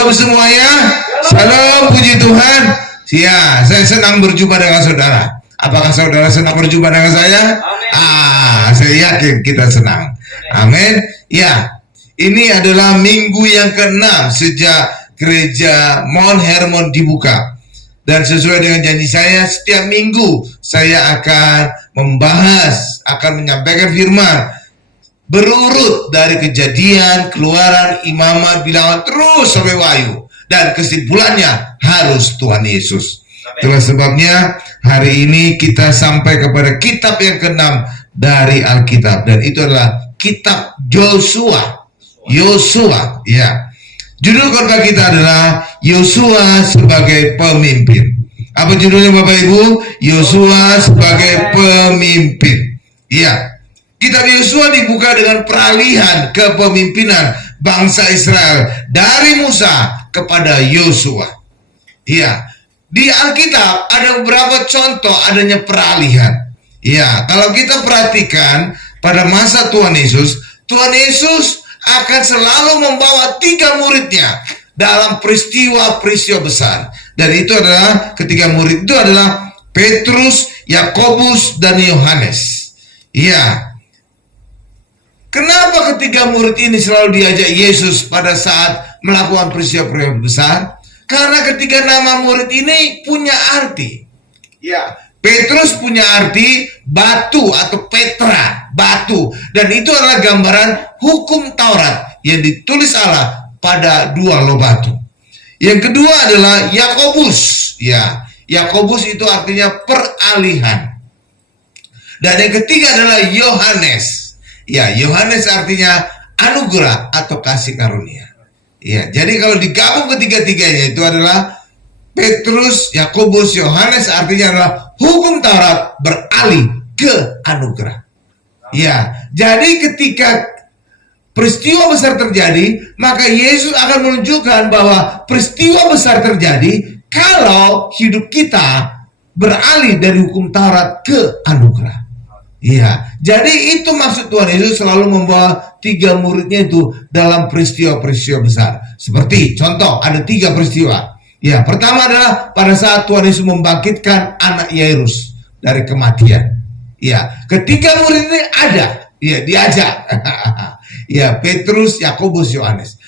Shalom semuanya. Shalom, puji Tuhan. Ya, saya senang berjumpa dengan saudara. Apakah saudara senang berjumpa dengan saya? Amin. Saya yakin kita senang. Amin. Ya, ini adalah minggu yang ke-6 sejak gereja Mount Hermon dibuka. Dan sesuai dengan janji saya, setiap minggu saya akan membahas, akan menyampaikan firman berurut dari Kejadian, Keluaran, Imamat, Bilangan, terus sampai Wahyu. Dan kesimpulannya harus Tuhan Yesus. Itulah sebabnya hari ini kita sampai kepada kitab yang ke-6 dari Alkitab. Dan itu adalah kitab Yosua. Yosua, ya. Judul khotbah kita adalah Yosua sebagai pemimpin. Apa judulnya Bapak Ibu? Yosua sebagai pemimpin. Ya. Kitab Yosua dibuka dengan peralihan kepemimpinan bangsa Israel dari Musa kepada Yosua. Ya, di Alkitab ada beberapa contoh adanya peralihan. Ya, kalau kita perhatikan pada masa Tuhan Yesus akan selalu membawa 3 muridnya dalam peristiwa-peristiwa besar. Dan itu adalah ketiga murid itu adalah Petrus, Yakobus, dan Yohanes. Ya. Kenapa ketiga murid ini selalu diajak Yesus pada saat melakukan peristiwa-peristiwa besar? Karena ketiga nama murid ini punya arti. Ya, Petrus punya arti batu atau Petra, batu. Dan itu adalah gambaran hukum Taurat yang ditulis Allah pada 2 loh batu. Yang kedua adalah Yakobus. Ya, Yakobus itu artinya peralihan. Dan yang ketiga adalah Yohanes. Ya, Yohanes artinya anugerah atau kasih karunia. Ya, jadi kalau digabung ketiga-tiganya itu adalah Petrus, Yakobus, Yohanes artinya adalah hukum Taurat beralih ke anugerah. Ya, jadi ketika peristiwa besar terjadi, maka Yesus akan menunjukkan bahwa peristiwa besar terjadi kalau hidup kita beralih dari hukum Taurat ke anugerah. Iya, jadi itu maksud Tuhan Yesus selalu membawa 3 muridnya itu dalam peristiwa-peristiwa besar. Seperti contoh, ada 3 peristiwa. Ya, pertama adalah pada saat Tuhan Yesus membangkitkan anak Yairus dari kematian. Ya, ketiga murid ini ada, ya diajak. Ya, Petrus, Yakobus, Yohanes.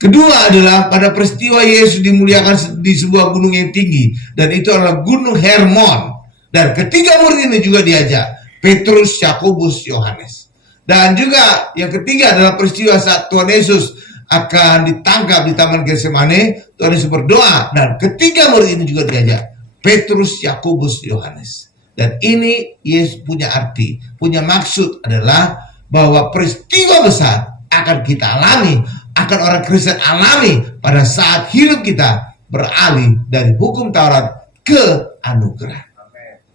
Kedua adalah pada peristiwa Yesus dimuliakan di sebuah gunung yang tinggi, dan itu adalah Gunung Hermon. Dan ketiga murid ini juga diajak. Petrus, Yakobus, Yohanes. Dan juga yang ketiga adalah peristiwa saat Tuhan Yesus akan ditangkap di Taman Getsemane. Tuhan Yesus berdoa dan ketiga murid ini juga diajak. Petrus, Yakobus, Yohanes. Dan ini Yesus punya arti, punya maksud adalah bahwa peristiwa besar akan kita alami, akan orang Kristen alami pada saat hidup kita beralih dari hukum Taurat ke anugerah.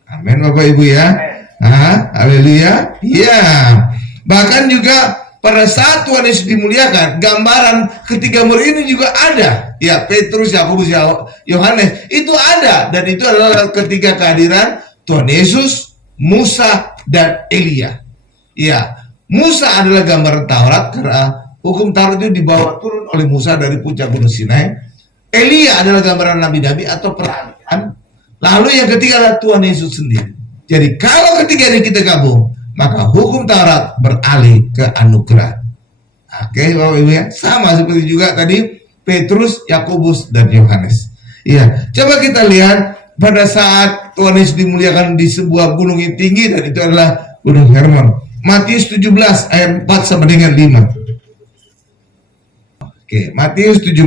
Amin Bapak Ibu ya. Haleluya. Ya. Bahkan juga pada saat Tuhan Yesus dimuliakan, gambaran ketiga murid ini juga ada. Ya, Petrus, Yakobus, Yohanes itu ada, dan itu adalah ketika kehadiran Tuhan Yesus, Musa, dan Elia. Ya, Musa adalah gambaran Taurat karena hukum Taurat itu dibawa turun oleh Musa dari puncak Gunung Sinai. Elia adalah gambaran nabi-nabi atau peralihan. Lalu yang ketiga adalah Tuhan Yesus sendiri. Jadi kalau ketiga ini kita gabung, maka hukum Taurat beralih ke anugerah. Oke, Bapak Ibu ya, sama seperti juga tadi Petrus, Yakobus, dan Yohanes. Iya, coba kita lihat pada saat Tuhan Yesus dimuliakan di sebuah gunung yang tinggi, dan itu adalah Gunung Hermon. Matius 17 ayat 4 sampai dengan 5. Oke, Matius 17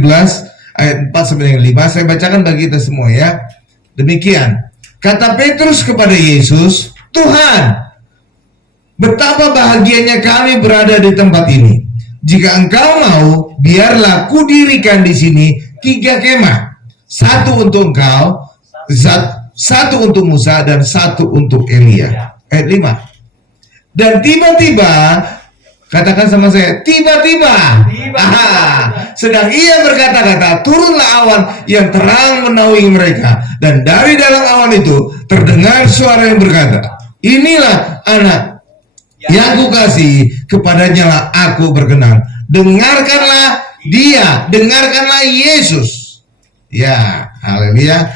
ayat 4 sampai dengan 5. Saya bacakan bagi kita semua ya. Demikian. Kata Petrus kepada Yesus, Tuhan, betapa bahagianya kami berada di tempat ini. Jika engkau mau, biarlah kudirikan di sini 3 kemah. 1 untuk engkau, 1 untuk Musa, dan 1 untuk Elia. Ayat 5. Dan tiba-tiba, katakan sama saya, tiba-tiba. Sedang ia berkata-kata, turunlah awan yang terang menaungi mereka. Dan dari dalam awan itu terdengar suara yang berkata, inilah anak yang kukasihi, kepadanya lah aku berkenan. Dengarkanlah dia, dengarkanlah Yesus. Ya, haleluya.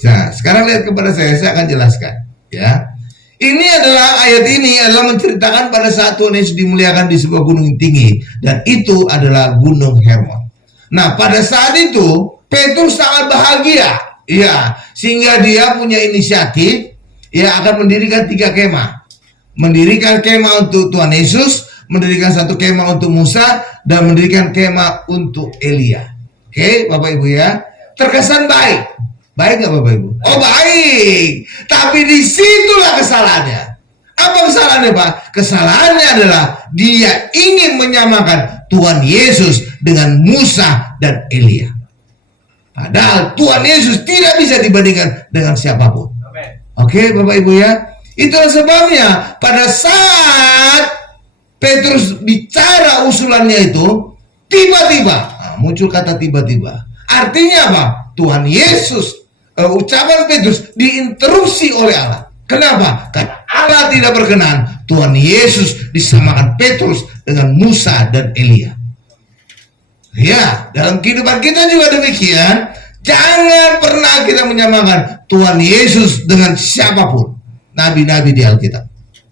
Nah, sekarang lihat kepada saya akan jelaskan. Ya, ini adalah ayat ini adalah menceritakan pada saat Tuhan Yesus dimuliakan di sebuah gunung yang tinggi, dan itu adalah Gunung Hermon. Nah, pada saat itu Petrus sangat bahagia, ya, sehingga dia punya inisiatif, ya, akan mendirikan 3 kemah, mendirikan kemah untuk Tuhan Yesus, mendirikan 1 kemah untuk Musa, dan mendirikan kemah untuk Elia. Oke, Bapak Ibu ya, terkesan baik. Baik nggak Bapak Ibu? Oh baik, tapi disitulah kesalahannya. Apa kesalahannya Pak? Kesalahannya adalah dia ingin menyamakan Tuhan Yesus dengan Musa dan Elia. Padahal Tuhan Yesus tidak bisa dibandingkan dengan siapapun. Oke Bapak Ibu ya, itulah sebabnya pada saat Petrus bicara usulannya itu, tiba-tiba, muncul kata tiba-tiba. Artinya apa? Tuhan Yesus, ucapan Petrus diinterupsi oleh Allah. Kenapa? Karena Allah tidak berkenan Tuhan Yesus disamakan Petrus dengan Musa dan Elia. Ya, dalam kehidupan kita juga demikian. Jangan pernah kita menyamakan Tuhan Yesus dengan siapapun, nabi-nabi di Alkitab.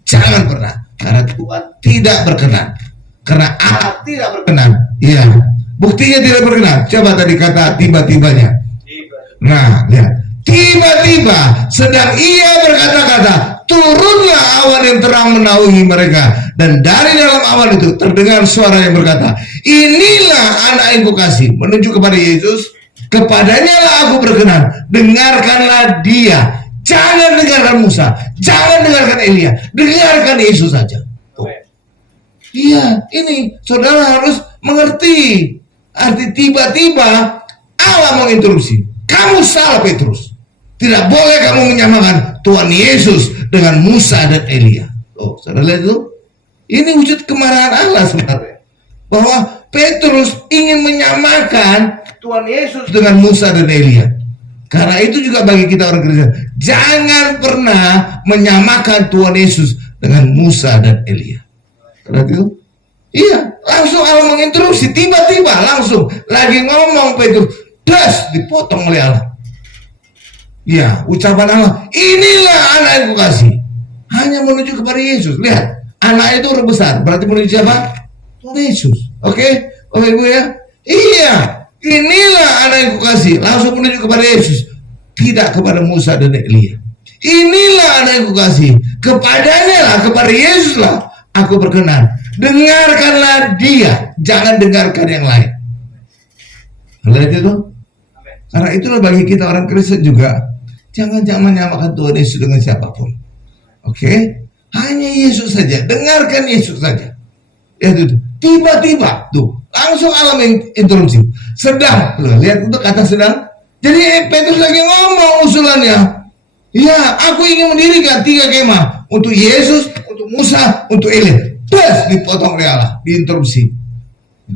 Jangan pernah, karena Tuhan tidak berkenan. Karena Allah tidak berkenan. Iya, buktinya tidak berkenan. Coba tadi kata tiba-tibanya. Nah, lihat. Tiba-tiba sedang ia berkata-kata, turunlah awan yang terang menaungi mereka, dan dari dalam awan itu terdengar suara yang berkata, inilah anak yang kukasih, menunjuk kepada Yesus. Kepadanya lah aku berkenan, dengarkanlah dia. Jangan dengarkan Musa, jangan dengarkan Elia, dengarkan Yesus saja. Oh. Iya, ini saudara harus mengerti arti tiba-tiba Allah menginterupsi. Kamu salah Petrus. Tidak boleh kamu menyamakan Tuhan Yesus dengan Musa dan Elia. Oh, saudara lihat itu? Ini wujud kemarahan Allah sebenarnya. Bahwa Petrus ingin menyamakan Tuhan Yesus dengan Musa dan Elia. Karena itu juga bagi kita orang Kristen, jangan pernah menyamakan Tuhan Yesus dengan Musa dan Elia. Saudara itu? Iya, langsung Allah menginterupsi, tiba-tiba langsung lagi ngomong Petrus, das dipotong oleh Allah. Ya, ucapan Allah, inilah anak yang kukasih. Hanya menuju kepada Yesus. Lihat, anak itu huruf besar, berarti menuju siapa? Tuhan Yesus. Oke, Bapak Ibu ya. Iya, inilah anak yang kukasih. Langsung menuju kepada Yesus, tidak kepada Musa dan Elia. Inilah anak yang kukasih. Kepadanya lah, kepada Yesus lah aku berkenan. Dengarkanlah dia, jangan dengarkan yang lain. Lihat itu. Karena itulah bagi kita orang Kristen juga, jangan menyamakan Tuhan Yesus dengan siapapun. Oke? Hanya Yesus saja, dengarkan Yesus saja. Ya itu, tiba-tiba tuh langsung Allah interupsi. Sedang, lihat itu kata sedang. Jadi Petrus lagi ngomong usulannya. Ya, aku ingin mendirikan 3 kemah untuk Yesus, untuk Musa, untuk Elia. Terus dipotong oleh Allah, diinterupsi.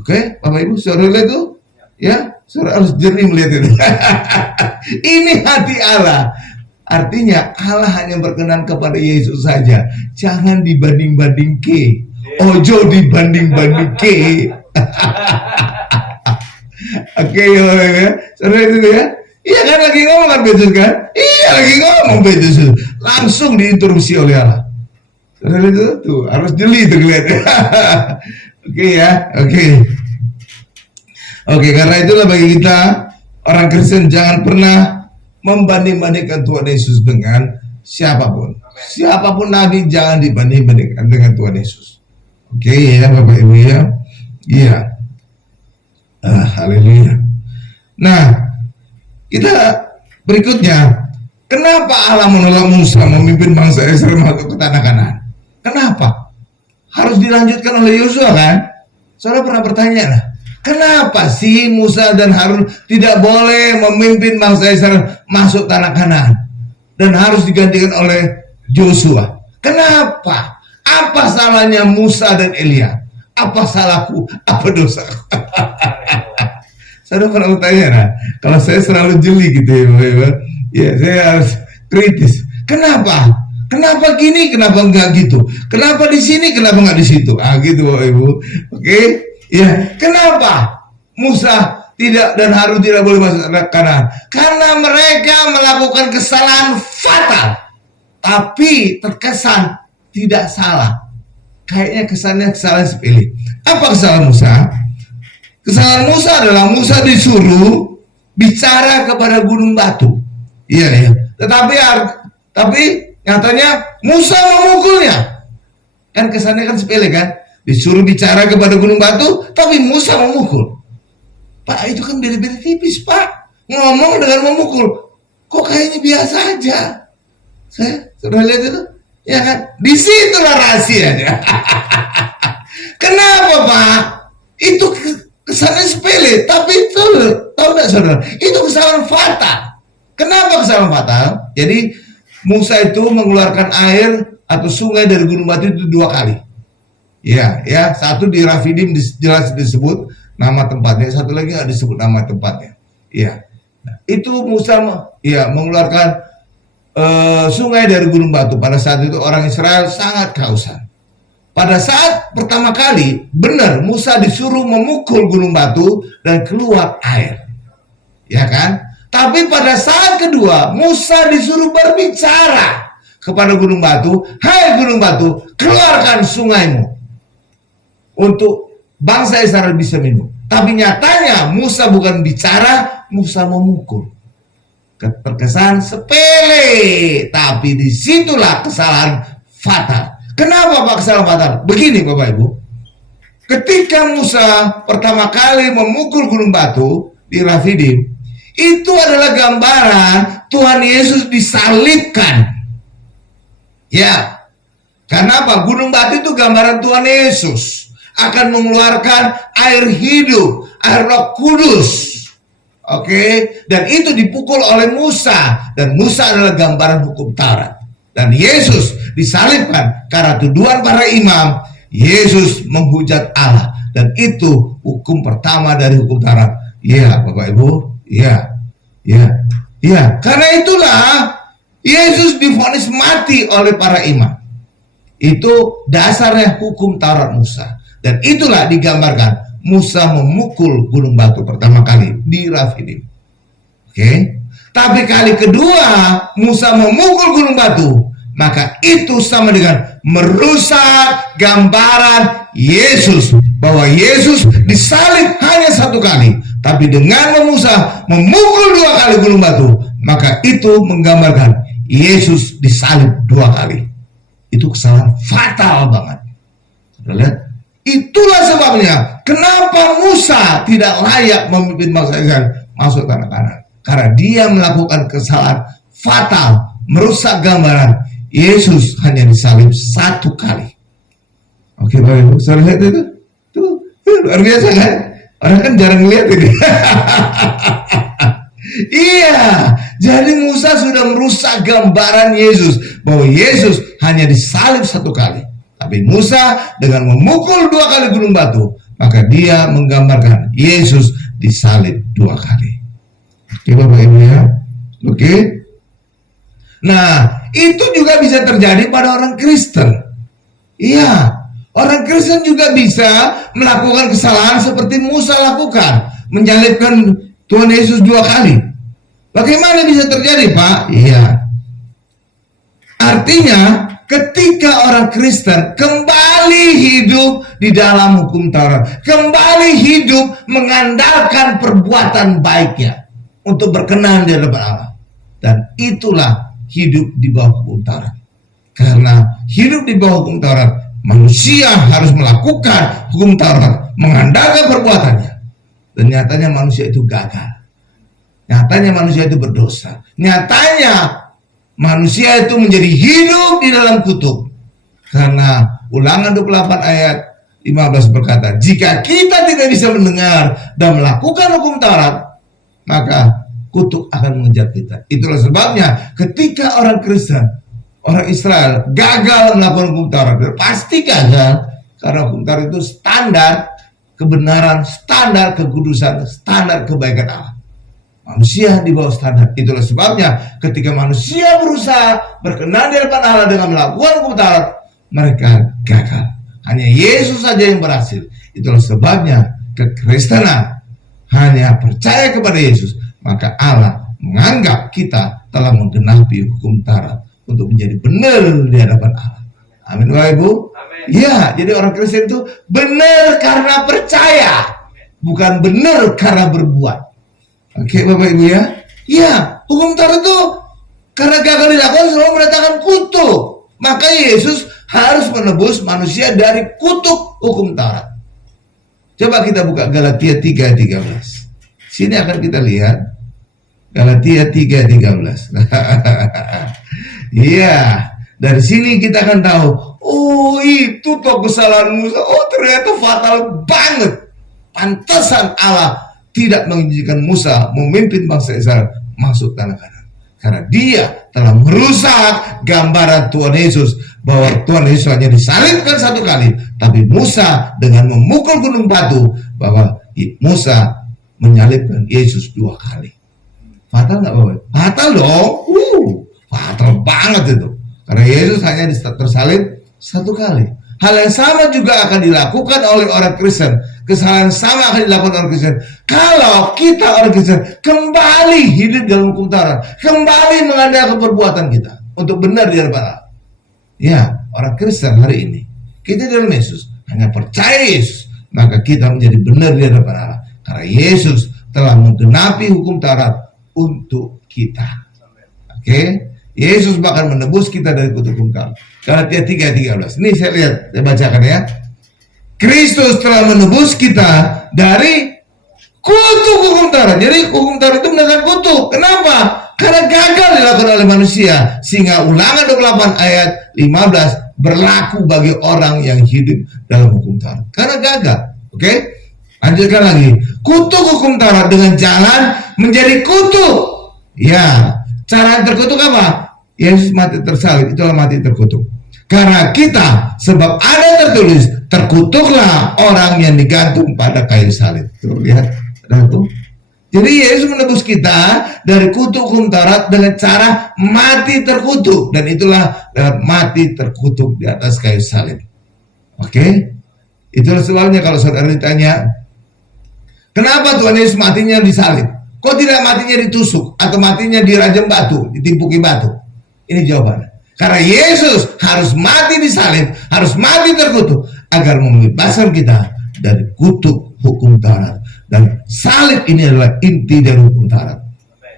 Oke, Bapak Ibu, saudara lihat itu? Ya, saudara harus jernih melihat itu. Ini hati Allah. Artinya Allah hanya berkenan kepada Yesus saja. Jangan dibanding-banding ke. Ojo dibanding-banding ke. Oke, ya. Saudara itu ya. Iya kan lagi ngomong kan Petrus kan? Iya lagi ngomong Petrus. Langsung diinterupsi oleh Allah. Saudara itu tuh harus jeli tuh kelihatannya. Oke ya, oke. Oke, karena itulah bagi kita orang Kristen jangan pernah membanding-bandingkan Tuhan Yesus dengan siapapun. Siapapun nabi jangan dibanding-bandingkan dengan Tuhan Yesus. Oke ya Bapak Ibu ya. Iya. Haleluya. Nah, kita berikutnya, kenapa Allah menolak Musa memimpin bangsa Israel masuk ke tanah Kanaan? Kenapa? Harus dilanjutkan oleh Yosua kan? Saudara pernah bertanya lah, kenapa sih Musa dan Harun tidak boleh memimpin bangsa Israel masuk tanah Kanaan dan harus digantikan oleh Yosua? Kenapa? Apa salahnya Musa dan Elia? Apa salahku? Apa dosaku? Saya pernah bertanya, nah, kalau saya selalu jeli gitu ya, ya saya harus kritis. Kenapa? Kenapa gini? Kenapa enggak gitu? Kenapa di sini? Kenapa enggak di situ? Gitu, Bapak Ibu. Oke? Ya, kenapa? Musa tidak dan Harun tidak boleh masuk tanah Kanaan? Karena mereka melakukan kesalahan fatal, tapi terkesan tidak salah. Kayaknya kesannya kesalahan sepele. Apa kesalahan Musa? Kesalahan Musa adalah Musa disuruh bicara kepada gunung batu. Iya ya. Tapi nyatanya Musa memukulnya. Kan kesannya kan sepele kan? Disuruh bicara kepada gunung batu, tapi Musa memukul. Pak, itu kan beda-beda tipis, Pak. Ngomong dengan memukul. Kok kayaknya biasa aja. Saya sudah lihat itu. Ya kan? Disitulah rahasianya. Kenapa, Pak? Itu kesannya sepele, tapi itu tahu nggak saudara? Itu kesalahan fatal. Kenapa kesalahan fatal? Jadi Musa itu mengeluarkan air atau sungai dari gunung batu itu 2 kali. Ya, satu di Rafidim jelas disebut nama tempatnya, satu lagi nggak disebut nama tempatnya. Ya, nah, itu Musa mengeluarkan sungai dari gunung batu. Pada saat itu orang Israel sangat kehausan. Pada saat pertama kali, benar Musa disuruh memukul gunung batu dan keluar air, ya kan? Tapi pada saat kedua, Musa disuruh berbicara kepada gunung batu, hai gunung batu, keluarkan sungaimu untuk bangsa Israel bisa minum. Tapi nyatanya Musa bukan bicara, Musa memukul. Terkesan sepele, tapi disitulah kesalahan fatal. Kenapa Pak kesalahan fatal? Begini Bapak Ibu, ketika Musa pertama kali memukul gunung batu di Rafidim, itu adalah gambaran Tuhan Yesus disalibkan. Ya, karena apa? Gunung batu itu gambaran Tuhan Yesus akan mengeluarkan air hidup, air Roh Kudus. Oke, dan itu dipukul oleh Musa, dan Musa adalah gambaran hukum Taurat. Dan Yesus disalibkan karena tuduhan para imam. Yesus menghujat Allah, dan itu hukum pertama dari hukum Taurat. Ya, Bapak Ibu, ya. Karena itulah Yesus divonis mati oleh para imam. Itu dasarnya hukum Taurat Musa. Dan itulah digambarkan Musa memukul gunung batu pertama kali di Rafidim. Oke. Tapi kali kedua Musa memukul gunung batu, maka itu sama dengan merusak gambaran Yesus, bahwa Yesus disalib hanya 1 kali. Tapi dengan Musa memukul 2 kali gunung batu, maka itu menggambarkan Yesus disalib 2 kali. Itu kesalahan fatal banget. Sudah lihat? Itulah sebabnya kenapa Musa tidak layak memimpin bangsa Israel masuk tanah Kanaan. Karena dia melakukan kesalahan fatal, merusak gambaran Yesus hanya disalib 1 kali. Oke Bapak Ibu, saya lihat itu. Tuh, luar biasa kan? Orang kan jarang lihat ini. Iya, jadi Musa sudah merusak gambaran Yesus, bahwa Yesus hanya disalib 1 kali. Tapi Musa dengan memukul 2 kali gunung batu, maka dia menggambarkan Yesus disalib 2 kali. Oke Bapak Ibu ya. Oke. Nah, itu juga bisa terjadi pada orang Kristen. Iya, orang Kristen juga bisa melakukan kesalahan seperti Musa lakukan, menyalibkan Tuhan Yesus 2 kali. Bagaimana bisa terjadi, Pak? Iya. Artinya, ketika orang Kristen kembali hidup di dalam hukum Taurat, kembali hidup mengandalkan perbuatan baiknya untuk berkenan di hadapan Allah, dan itulah hidup di bawah hukum Taurat. Karena hidup di bawah hukum Taurat, manusia harus melakukan hukum Taurat, mengandalkan perbuatannya, dan nyatanya manusia itu gagal. Nyatanya manusia itu berdosa. Nyatanya manusia itu menjadi hidup di dalam kutuk. Karena Ulangan 28 ayat 15 berkata, jika kita tidak bisa mendengar dan melakukan hukum Taurat, maka kutuk akan mengejar kita. Itulah sebabnya ketika orang Kristen, orang Israel gagal melakukan hukum Taurat, pasti gagal. Karena hukum Taurat itu standar kebenaran, standar kekudusan, standar kebaikan Allah. Manusia di bawah standar. Itulah sebabnya ketika manusia berusaha berkenan di hadapan Allah dengan melakukan hukum Taurat, mereka gagal. Hanya Yesus saja yang berhasil. Itulah sebabnya kekristenan hanya percaya kepada Yesus, maka Allah menganggap kita telah menggenapi hukum Taurat untuk menjadi benar di hadapan Allah. Amin, Bapak Ibu. Ya, jadi orang Kristen itu benar karena percaya, bukan benar karena berbuat. Oke, Bapak Ibu ya. Ya, hukum Taurat itu karena gagal dilakukan selalu mendatangkan kutuk. Maka Yesus harus menebus manusia dari kutuk hukum Taurat. Coba kita buka Galatia 3:13. Sini akan kita lihat Galatia 3:13. Iya, dari sini kita akan tahu, oh itu toh kesalahan Musa. Oh ternyata fatal banget. Pantesan Allah tidak mengizinkan Musa memimpin bangsa Israel masuk tanah Kanaan, karena dia telah merusak gambaran Tuhan Yesus, bahwa Tuhan Yesus hanya disalibkan satu kali, tapi Musa dengan memukul gunung batu, bahwa Musa menyalibkan Yesus 2 kali. Fatal nggak Bapak? Fatal dong. Fatal banget itu, karena Yesus hanya tersalib 1 kali. Hal yang sama juga akan dilakukan oleh orang Kristen. Kesalahan sama akan dilakukan orang Kristen. Kalau kita orang Kristen kembali hidup dalam hukum Taurat, kembali mengandalkan perbuatan kita untuk benar di hadapan Allah. Ya, orang Kristen hari ini, kita dalam Yesus hanya percaya Yesus, maka kita menjadi benar di hadapan Allah, karena Yesus telah menggenapi hukum Taurat untuk kita. Oke? Yesus bahkan menebus kita dari kutuk hukum Taurat. Galatia 3:13. Ini saya lihat, saya bacakan ya. Kristus telah menebus kita dari kutuk hukum Taurat. Jadi hukum Taurat itu mendatangkan kutuk. Kenapa? Karena gagal dilakukan oleh manusia, sehingga Ulangan 28 ayat 15 berlaku bagi orang yang hidup dalam hukum Taurat. Karena gagal. Oke? Lanjutkan lagi. Kutuk hukum Taurat dengan jalan menjadi kutuk. Ya, cara yang terkutuk apa? Yesus mati tersalib, itulah mati terkutuk. Karena kita, sebab ada tertulis, terkutuklah orang yang digantung pada kayu salib. Tuh, lihat, tuh. Jadi Yesus menebus kita dari kutuk hukum Taurat dengan cara mati terkutuk, dan itulah mati terkutuk di atas kayu salib. Oke? Itulah sebabnya kalau saudara ditanya, kenapa Tuhan Yesus matinya disalib? Kok tidak matinya ditusuk atau matinya dirajam batu, ditimpuki batu? Ini jawabannya. Karena Yesus harus mati disalib, harus mati terkutuk, agar membebaskan kita dari kutuk hukum Taurat. Dan salib ini adalah inti dari hukum Taurat.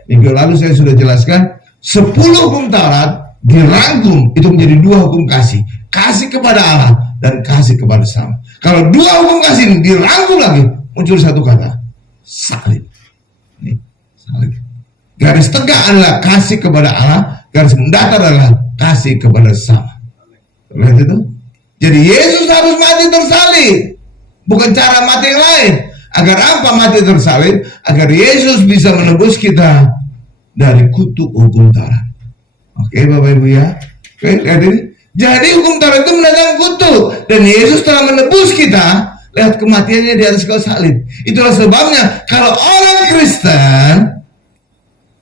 Minggu lalu saya sudah jelaskan, 10 hukum Taurat dirangkum itu menjadi 2 hukum kasih. Kasih kepada Allah dan kasih kepada sesama. Kalau 2 hukum kasih ini dirangkum lagi, muncul satu kata, salib. Ini salib. Garis tegak adalah kasih kepada Allah, garis mendatar adalah kasih kepada sesama. Lihat itu. Jadi Yesus harus mati tersalib, bukan cara mati yang lain. Agar apa mati tersalib? Agar Yesus bisa menebus kita dari kutuk hukum Taurat. Oke, Bapak Ibu ya. Oke, lihat ini. Jadi hukum Taurat itu mendatangkan kutuk, dan Yesus telah menebus kita. Lihat kematiannya di atas kayu salib. Itulah sebabnya kalau orang Kristen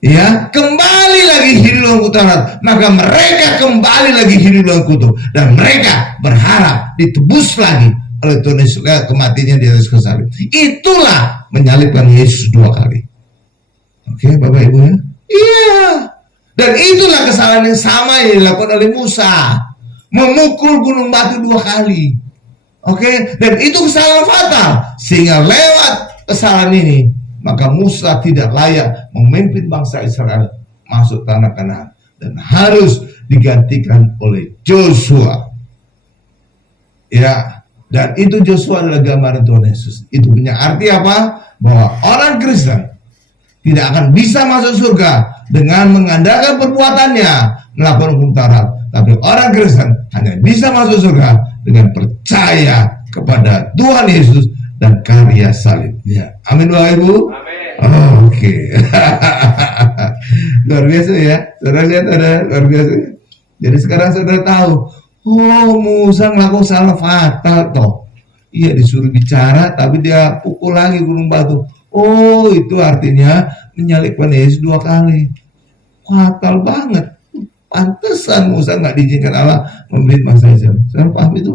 ya kembali lagi hidup dalam hukum Taurat, maka mereka kembali lagi hidup dalam kutuk, dan mereka berharap ditebus lagi oleh Tuhan Yesus. Lihat kematiannya di atas kayu salib. Itulah menyalibkan Yesus 2 kali. Oke, Bapak Ibu ya. Iya. Dan itulah kesalahan yang sama yang dilakukan oleh Musa, memukul gunung batu 2 kali. Oke, dan itu kesalahan fatal, sehingga lewat kesalahan ini maka Musa tidak layak memimpin bangsa Israel masuk tanah Kanaan, dan harus digantikan oleh Joshua. Ya, dan itu Joshua adalah gambaran Tuhan Yesus. Itu punya arti apa? Bahwa orang Kristen tidak akan bisa masuk surga dengan mengandalkan perbuatannya melakukan hukum Taurat, tapi orang Kristen hanya bisa masuk surga dengan percaya kepada Tuhan Yesus dan karya salibnya. Amin, Bapak Ibu. Amin. Oke. Luar biasa ya. Saudara lihat, ada luar biasa. Jadi sekarang saudara tahu, oh Musa melakukan salah fatal toh. Iya, disuruh bicara tapi dia pukul lagi gunung batu. Oh, itu artinya menyalibkan Yesus 2 kali. Fatal banget. Pantesan Musa nggak diizinkan Allah memimpin bangsa Israel. Saudara paham itu?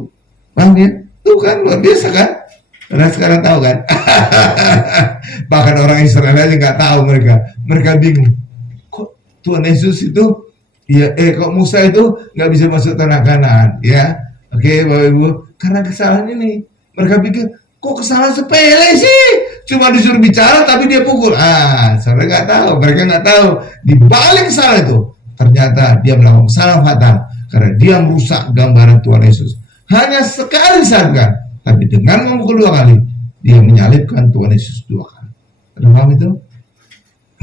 Paham ya? Itu kan luar biasa kan? Karena sekarang tahu kan? Bahkan orang Israel aja nggak tahu mereka bingung. Kok Tuhan Yesus itu, ya, kok Musa itu nggak bisa masuk tanah Kanaan, ya? Oke, Bapak Ibu, karena kesalahan ini, mereka pikir kok kesalahan sepele sih, cuma disuruh bicara tapi dia pukul. Saudara nggak tahu, mereka nggak tahu di balik kesalahan itu ternyata dia melakukan kesalahan fatal karena dia merusak gambaran Tuhan Yesus. Hanya sekali saja, tapi dengan memukul 2 kali, dia menyalibkan Tuhan Yesus 2 kali. Ada paham itu?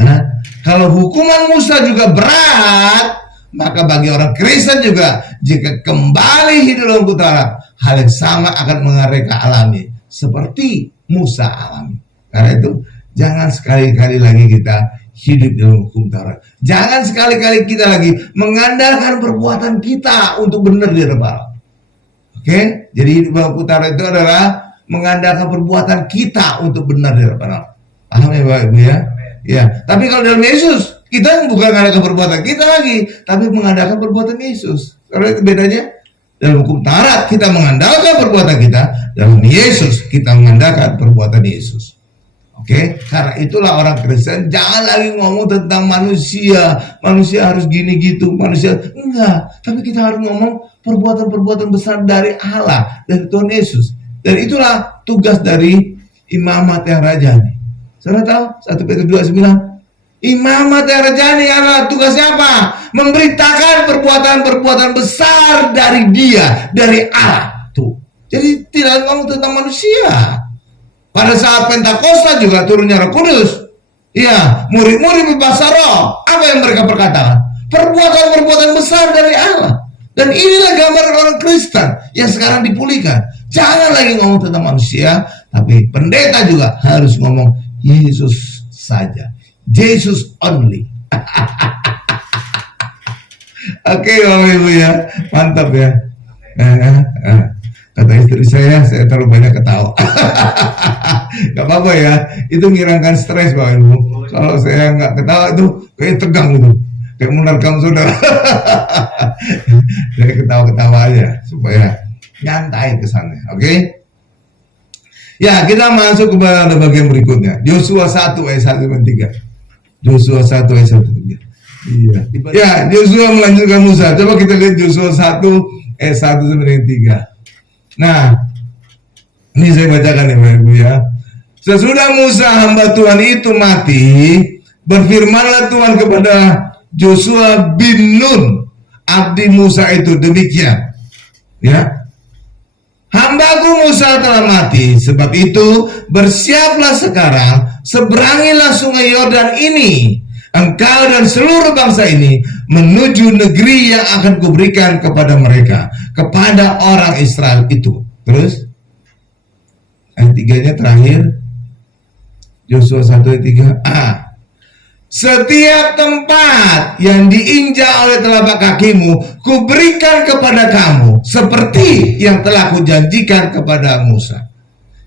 Nah, kalau hukuman Musa juga berat, maka bagi orang Kristen juga, jika kembali hidup dalam Taurat, hal yang sama akan mereka alami, seperti Musa alami. Karena itu, jangan sekali-kali lagi kita hidup dalam hukum Taurat. Jangan sekali-kali kita lagi mengandalkan perbuatan kita untuk benar di hadapan Allah. Oke, jadi hidup dalam hukum Taurat itu adalah mengandalkan perbuatan kita untuk benar di hadapan Allah. Paham ya Bapak Ibu ya? Ya, tapi kalau dalam Yesus, kita bukan mengandalkan perbuatan kita lagi, tapi mengandalkan perbuatan Yesus. Karena itu bedanya. Dalam hukum Taurat kita mengandalkan perbuatan kita, dalam Yesus kita mengandalkan perbuatan Yesus. Oke, karena itulah orang Kristen jangan lagi ngomong tentang manusia harus gini gitu, manusia enggak, tapi kita harus ngomong perbuatan-perbuatan besar dari Allah, dari Tuhan Yesus. Dan itulah tugas dari imamat yang rajani. Saudara tahu 1 Petrus 2:9, imamat yang rajani adalah tugasnya apa? Memberitakan perbuatan-perbuatan besar dari Dia, dari Allah. Tuh. Jadi tidak ngomong tentang manusia. Pada saat Pentakosta juga turunnya Roh Kudus. Ya, murid-murid berbahasa roh. Apa yang mereka perkatakan? Perbuatan-perbuatan besar dari Allah. Dan inilah gambaran orang Kristen yang sekarang dipulihkan. Jangan lagi ngomong tentang manusia, tapi pendeta juga harus ngomong Yesus saja. Jesus only. Oke, Bapak Ibu ya, mantap ya. Kata istri saya terlalu banyak ketawa. Gak apa-apa ya, itu menghilangkan stres Bapak Ibu. Kalau saya nggak ketawa itu kayak tegang gitu, kayak menerkam saudara. Saya ketawa-ketawa aja supaya nyantai kesannya. Oke? Ya, kita masuk kepada bagian berikutnya. Yosua 1 ayat 1-3. Yosua 1 ayat 1-3. Iya. Ya, Yosua melanjutkan Musa. Coba kita lihat Yosua 1 ayat 1-3. Nah, ini saya bacakan ya Bapak Ibu ya. Sesudah Musa hamba Tuhan itu mati, berfirmanlah Tuhan kepada Yosua bin Nun, abdi Musa itu demikian. Ya. Hambaku Musa telah mati, sebab itu bersiaplah sekarang, seberangilah sungai Yordan ini, engkau dan seluruh bangsa ini menuju negeri yang akan kuberikan kepada mereka, kepada orang Israel itu. Terus ayat 3-nya terakhir, Yosua 1 ayat 3. Setiap tempat yang diinjak oleh telapak kakimu, kuberikan kepada kamu, seperti yang telah kujanjikan kepada Musa.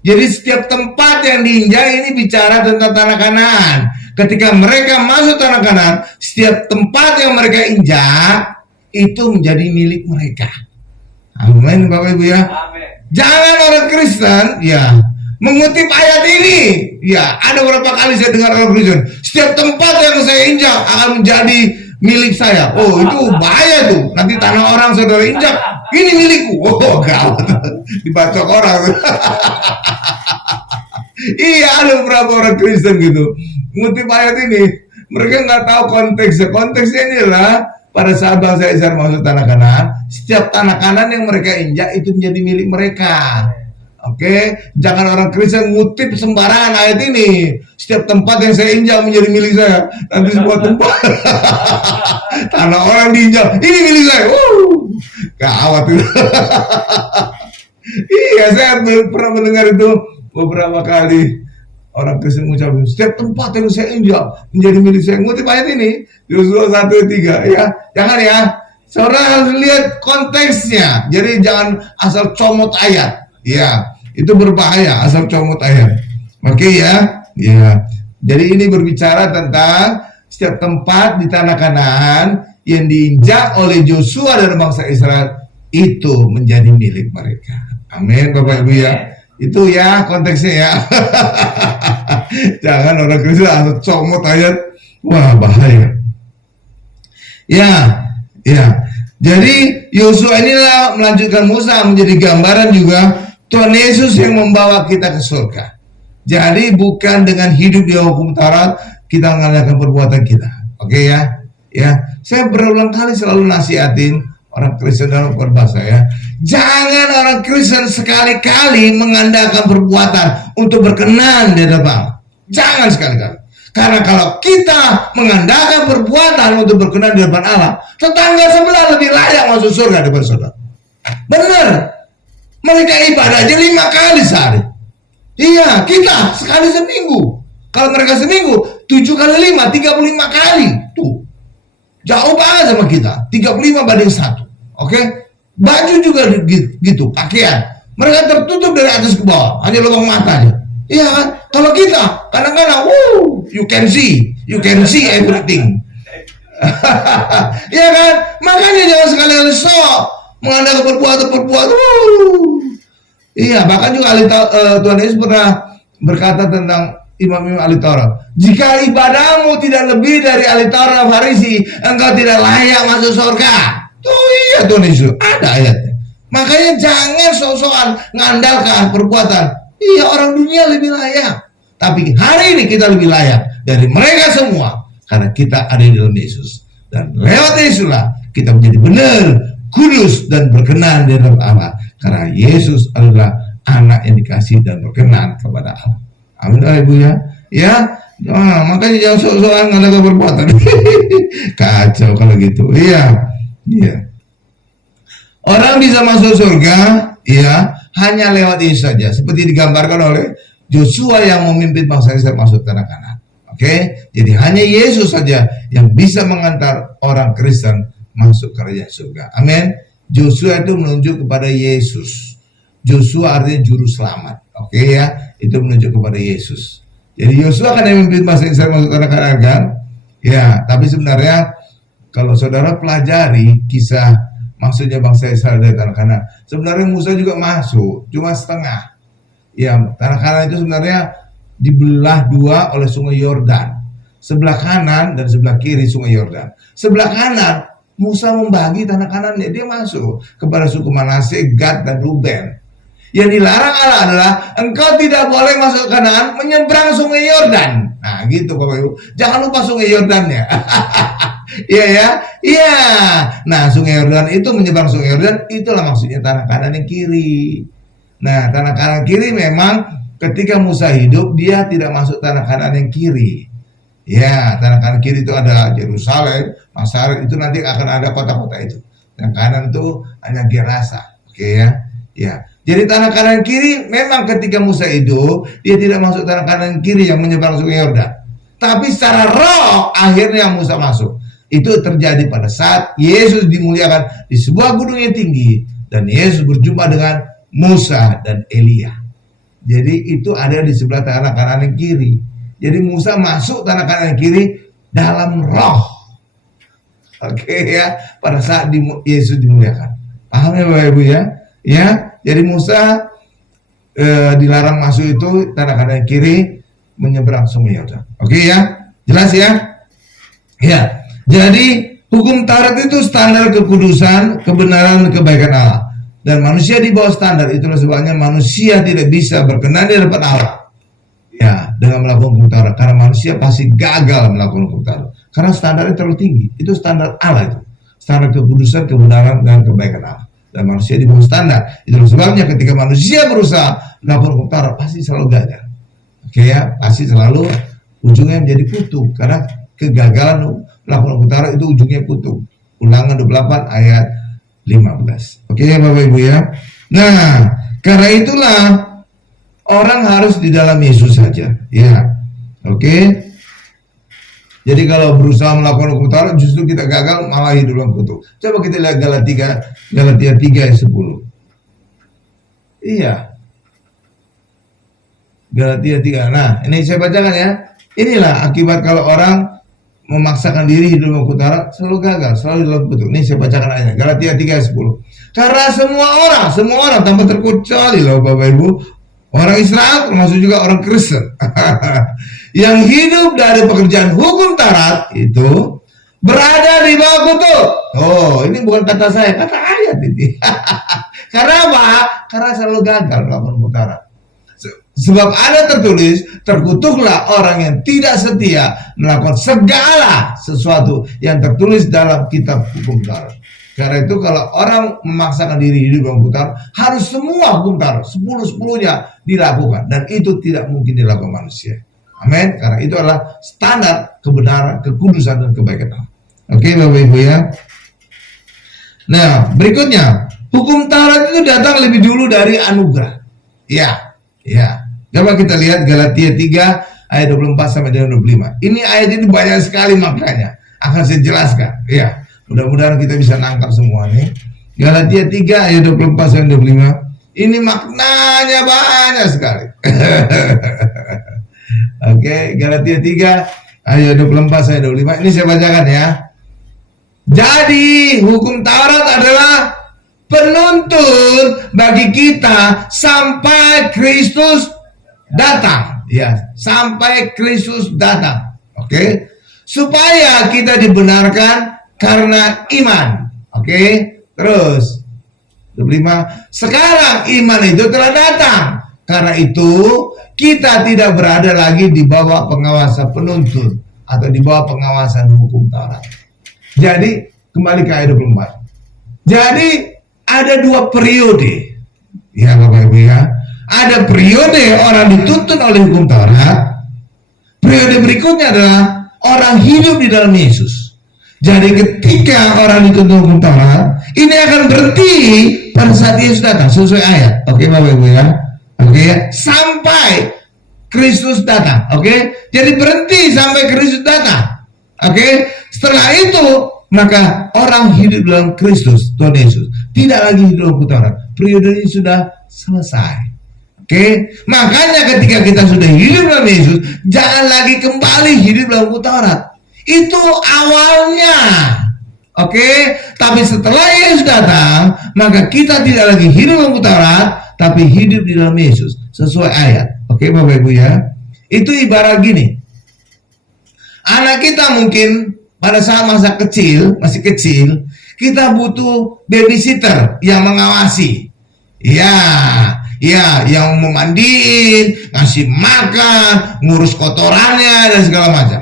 Jadi setiap tempat yang diinjak ini bicara tentang tanah Kanaan. Ketika mereka masuk tanah Kanaan, setiap tempat yang mereka injak itu menjadi milik mereka. Amin Bapak Ibu ya. Amen. Jangan orang Kristen ya mengutip ayat ini. Ya, ada beberapa kali saya dengar orang Kristen, setiap tempat yang saya injak akan menjadi milik saya. Oh, itu bahaya tuh. Nanti tanah orang saudara injak, ini milikku. Oh, gawat. Dibacok orang. Iya, ada beberapa orang Kristen gitu mengutip ayat ini. Mereka nggak tahu konteksnya. Konteksnya inilah pada saat bangsa Israel masuk tanah Kanaan, setiap tanah Kanaan yang mereka injak itu menjadi milik mereka. Oke, jangan orang Kristen ngutip sembarangan ayat ini. Setiap tempat yang saya injak menjadi milik saya. Nanti sebuah tempat tanah orang diinjak, ini milik saya. Gawat itu. Iya, saya pernah mendengar itu beberapa kali. Orang Kristen mengucapkan, setiap tempat yang saya injak menjadi milik saya. Ngutip ayat ini, Yosua 1:3 ya. Jangan ya. Saudara harus lihat konteksnya. Jadi jangan asal comot ayat. Ya, itu berbahaya asal comot ayat. Oke ya. Ya. Jadi ini berbicara tentang setiap tempat di tanah Kanaan yang diinjak oleh Yosua dan bangsa Israel itu menjadi milik mereka. Amin Bapak Ibu ya. Itu ya konteksnya ya. Jangan orang Kristen asal comot ayat. Wah, bahaya. Ya, ya. Jadi Yosua inilah melanjutkan Musa menjadi gambaran juga Tuhan Yesus yang membawa kita ke surga. Jadi bukan dengan hidup di hukum Taurat kita mengandalkan perbuatan kita. Oke ya? Ya. Saya berulang kali selalu nasihatin orang Kristen dalam berbahasa ya. Jangan orang Kristen sekali-kali mengandalkan perbuatan untuk berkenan di hadapan Allah. Jangan sekali-kali. Karena kalau kita mengandalkan perbuatan untuk berkenan di hadapan Allah, tetangga sebelah lebih layak masuk surga daripada saudara. Benar. Mereka ibadah aja 5 kali sehari. Iya, kita sekali seminggu. Kalau mereka seminggu 7 kali 5, 35 kali. Tuh. Jauh banget sama kita. 35 banding 1. Oke? Baju juga gitu, pakaian. Mereka tertutup dari atas ke bawah, hanya lubang mata aja. Iya kan? Kalau kita kadang-kadang, you can see everything. Iya kan? Makanya jangan sekali-kali sok mengandalkan perbuatan. Iya, bahkan juga Tuhan Yesus pernah berkata tentang imam-imam ahli Taurat. Jika ibadahmu tidak lebih dari ahli Taurat Farisi, engkau tidak layak masuk surga. Oh iya Tuhan Yesus, ada ayatnya. Makanya jangan sok-sokan ngandalkan perbuatan. Iya, orang dunia lebih layak. Tapi hari ini kita lebih layak dari mereka semua. Karena kita ada di dalam Yesus. Dan lewat Yesuslah kita menjadi benar, kudus, dan berkenan di dalam Allah. Karena Yesus adalah anak yang dikasih dan berkenan kepada Allah. Amin Ibu ya. Ya, makanya jangan sok-sokan ngandalkan perbuatan. Kacau kalau gitu. Iya. Iya. Orang bisa masuk surga, ya, hanya lewat Yesus saja, seperti digambarkan oleh Joshua yang memimpin bangsa Israel masuk tanah Kanaan. Oke, jadi hanya Yesus saja yang bisa mengantar orang Kristen masuk kerajaan surga. Amin. Joshua itu menunjuk kepada Yesus. Joshua artinya juru selamat. Oke ya, itu menunjuk kepada Yesus. Jadi Joshua kan yang memimpin bangsa Israel masuk tanah Kanaan kan? Ya, tapi sebenarnya kalau saudara pelajari kisah maksudnya bangsa Israel dari tanah Kanaan, sebenarnya Musa juga masuk, cuma setengah. Ya, tanah Kanaan itu sebenarnya dibelah 2 oleh sungai Yordan. Sebelah kanan dan sebelah kiri sungai Yordan. Sebelah kanan Musa membagi tanah Kanaannya, dia masuk kepada suku Manasye, Gad, dan Ruben. Yang dilarang Allah adalah engkau tidak boleh masuk Kanaan menyeberang sungai Yordan. Nah, gitu Bapak Ibu. Jangan lupa sungai Yordannya. Iya ya, iya. Nah, sungai Yordan itu menyeberang sungai Yordan, itulah maksudnya tanah Kanaan yang kiri. Nah, tanah Kanaan kiri memang ketika Musa hidup dia tidak masuk tanah Kanaan yang kiri. Ya, tanah Kanaan kiri itu ada Yerusalem, Nazaret, itu nanti akan ada kota-kota itu. Yang kanan itu hanya Gerasa. Oke ya. Ya. Jadi tanah Kanaan kiri memang ketika Musa hidup dia tidak masuk tanah Kanaan kiri yang menyeberang sungai Yordan. Tapi secara roh akhirnya Musa masuk. Itu terjadi pada saat Yesus dimuliakan di sebuah gunung yang tinggi dan Yesus berjumpa dengan Musa dan Elia. Jadi itu ada di sebelah tanah Kanaan yang kiri. Jadi Musa masuk tanah Kanaan yang kiri dalam roh. Oke ya, pada saat Yesus dimuliakan. Paham ya Bapak Ibu ya? Ya, jadi Musa dilarang masuk itu tanah Kanaan yang kiri menyeberang sungai Yordan. Oke ya? Jelas ya? Ya. Jadi hukum Taurat itu standar kekudusan, kebenaran, kebaikan Allah. Dan manusia di bawah standar, itulah sebabnya manusia tidak bisa berkenan di hadapan Allah. Ya, dengan melakukan hukum Taurat. Karena manusia pasti gagal melakukan hukum Taurat. Karena standarnya terlalu tinggi. Itu standar Allah itu. Standar kekudusan, kebenaran, dan kebaikan Allah. Dan manusia di bawah standar. Itulah sebabnya ketika manusia berusaha melakukan hukum Taurat, pasti selalu gagal. Oke ya, pasti selalu ujungnya menjadi kutuk. Karena kegagalan melakukan hukum Taurat itu ujungnya kutuk. Ulangan 28 ayat 15. Oke ya Bapak Ibu ya. Nah, karena itulah orang harus di dalam Yesus saja. Ya. Oke. Jadi kalau berusaha melakukan hukum Taurat justru kita gagal malah hidup dalam kutuk. Coba kita lihat Galatia 3 ayat 10. Iya. Galatia 3. Nah, ini saya bacakan ya. Inilah akibat kalau orang memaksakan diri hidup dalam hukum Taurat selalu gagal, selalu dalam kutuk. Ini saya bacakan ayatnya. Galatia 3 ayat 10. Karena semua orang tanpa terkecuali loh Bapak Ibu, Orang Israel termasuk juga orang Kristen yang hidup dari pekerjaan hukum Taurat itu berada di bawah kutuk. Oh, ini bukan kata saya, kata ayat ini. Karena apa? Karena selalu gagal melakukan hukum Taurat. Sebab ada tertulis, terkutuklah orang yang tidak setia melakukan segala sesuatu yang tertulis dalam kitab hukum Taurat. Karena itu kalau orang memaksakan diri hidup dalam hukum Taurat, harus semua hukum Taurat 10-10-nya dilakukan, dan itu tidak mungkin dilakukan manusia. Amin. Karena itu adalah standar kebenaran, kekudusan, dan kebaikan Allah. Oke, Bapak Ibu ya. Nah, berikutnya, hukum Taurat itu datang lebih dulu dari anugerah. Ya. Coba kita lihat Galatia 3 ayat 24 sampai dengan 25. Ini ayat ini banyak sekali maknanya. Akan saya jelaskan. Ya. Mudah-mudahan kita bisa nangkap semua nih. Galatia 3 ayat 24 sampai 25. Ini maknanya banyak sekali. Oke, Galatia 3 ayat 24 sampai 25. Ini saya bacakan ya. Jadi hukum Taurat adalah penuntun bagi kita sampai Kristus datang. Ya, sampai Kristus datang. Oke. Supaya kita dibenarkan karena iman. Oke. Terus 25. Sekarang iman itu telah datang. Karena itu kita tidak berada lagi di bawah pengawasan penuntun atau di bawah pengawasan hukum Taurat. Jadi kembali ke ayat 24. Jadi ada dua periode. Ya Bapak Ibu ya. Ada periode orang dituntun oleh hukum Taurat. Periode berikutnya adalah orang hidup di dalam Yesus. Jadi ketika orang dituntun hukum Taurat, ini akan berhenti pada saat Yesus datang sesuai ayat. Oke Bapak Ibu ya. Oke ya. Sampai Kristus datang. Oke. Jadi berhenti sampai Kristus datang. Oke. Setelah itu maka orang hidup dalam Kristus Tuhan Yesus, tidak lagi hidup dalam hukum Taurat. Periode ini sudah selesai. Oke. Makanya ketika kita sudah hidup dalam Yesus, jangan lagi kembali hidup dalam hukum Taurat. Itu awalnya. Oke. Tapi setelah Yesus datang, maka kita tidak lagi hidup dalam hukum Taurat, tapi hidup di dalam Yesus sesuai ayat. Oke Bapak Ibu ya. Itu ibarat gini. Anak kita mungkin pada saat masa kecil, masih kecil, kita butuh babysitter yang mengawasi. Ya, yang memandiin, ngasih makan, ngurus kotorannya dan segala macam.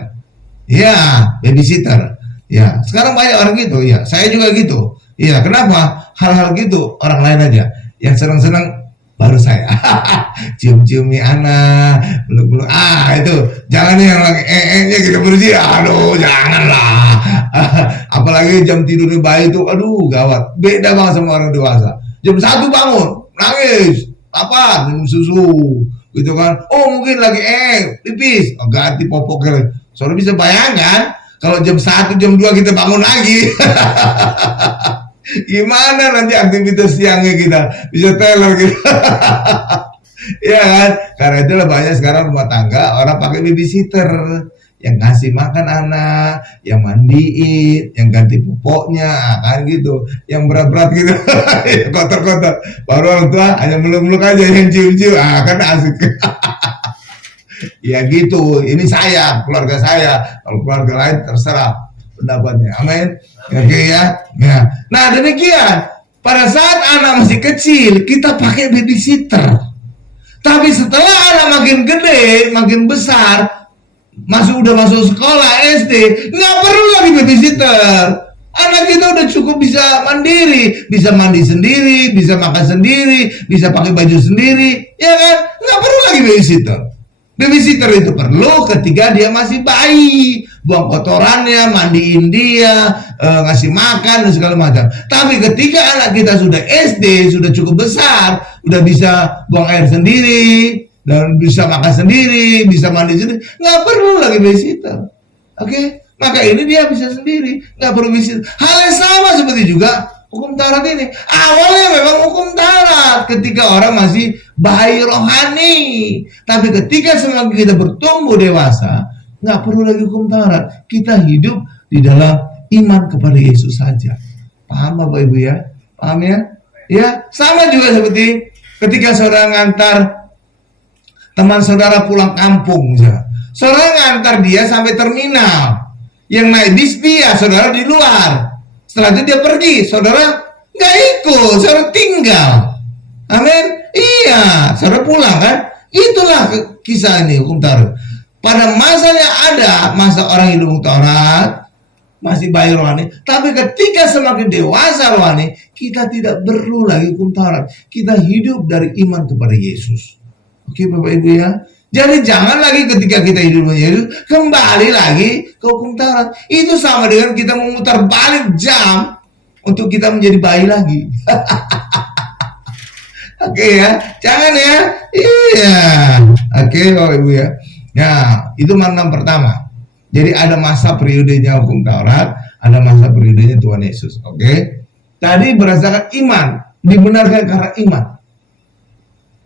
Ya, babysitter. Ya, sekarang banyak orang gitu. Ya, saya juga gitu. Ya, kenapa? Hal-hal gitu orang lain aja. Yang senang-senang baru saya. Cium-ciumi anak, peluk-peluk. Itu jangan yang lagi nya kita bersih. Aduh, janganlah. Apalagi jam tidurnya bayi itu, aduh gawat. Beda banget sama orang dewasa. Jam 1 bangun, nangis, apa? Minum susu, gitu kan? Oh mungkin lagi pipis, ganti popoknya. Soalnya bisa bayangkan kalau jam 1, jam 2 kita bangun lagi. Gimana nanti aktivitas siangnya kita bisa teler gitu. Ya kan? Karena itulah banyak sekarang rumah tangga orang pakai babysitter yang ngasih makan anak, yang mandiin, yang ganti pupuknya, kan gitu, yang berat-berat gitu, kotor-kotor. Baru orang tua hanya meluk-meluk aja, yang cium-cium, kan asik. Ya gitu. Ini saya, keluarga saya. Kalau keluarga lain terserah pendapatnya. Amin. Oke ya. Nah demikian. Pada saat anak masih kecil, kita pakai babysitter. Tapi setelah anak makin gede, makin besar, udah masuk sekolah SD, nggak perlu lagi babysitter. Anak kita udah cukup bisa mandiri, bisa mandi sendiri, bisa makan sendiri, bisa pakai baju sendiri, ya kan? Nggak perlu lagi babysitter. Babysitter itu perlu ketika dia masih bayi, buang kotorannya, mandiin dia, ngasih makan dan segala macam. Tapi ketika anak kita sudah SD, sudah cukup besar, udah bisa buang air sendiri, dan bisa makan sendiri, bisa mandi sendiri, nggak perlu lagi babysitter. Oke? Maka ini dia bisa sendiri, nggak perlu babysitter. Hal yang sama seperti juga hukum Taurat ini. Awalnya memang hukum Taurat ketika orang masih bayi rohani. Tapi ketika semakin kita bertumbuh dewasa, nggak perlu lagi hukum Taurat. Kita hidup di dalam iman kepada Yesus saja. Paham Bapak Ibu ya? Paham ya? Ya, sama juga seperti ketika saudara ngantar teman saudara pulang kampung misalnya. Saudara ngantar dia sampai terminal. Yang naik bis dia, saudara di luar. Setelah itu dia pergi, saudara nggak ikut, saudara tinggal. Amin. Iya, saudara pulang kan? Itulah kisah ini hukum Taurat. Pada masanya ada masa orang hidup hukum Taurat, masih bayi rohani. Tapi ketika semakin dewasa rohani, kita tidak perlu lagi hukum Taurat. Kita hidup dari iman kepada Yesus. Oke Bapak Ibu ya. Jadi jangan lagi ketika kita hidup dengan Yesus kembali lagi ke hukum Taurat. Itu sama dengan kita memutar balik jam untuk kita menjadi bayi lagi. Oke ya, jangan ya. Iya. Oke Bapak Ibu ya. Nah, itu makna pertama. Jadi ada masa periodenya hukum Taurat, ada masa periodenya Tuhan Yesus. Oke. Tadi berdasarkan iman, dibenarkan karena iman.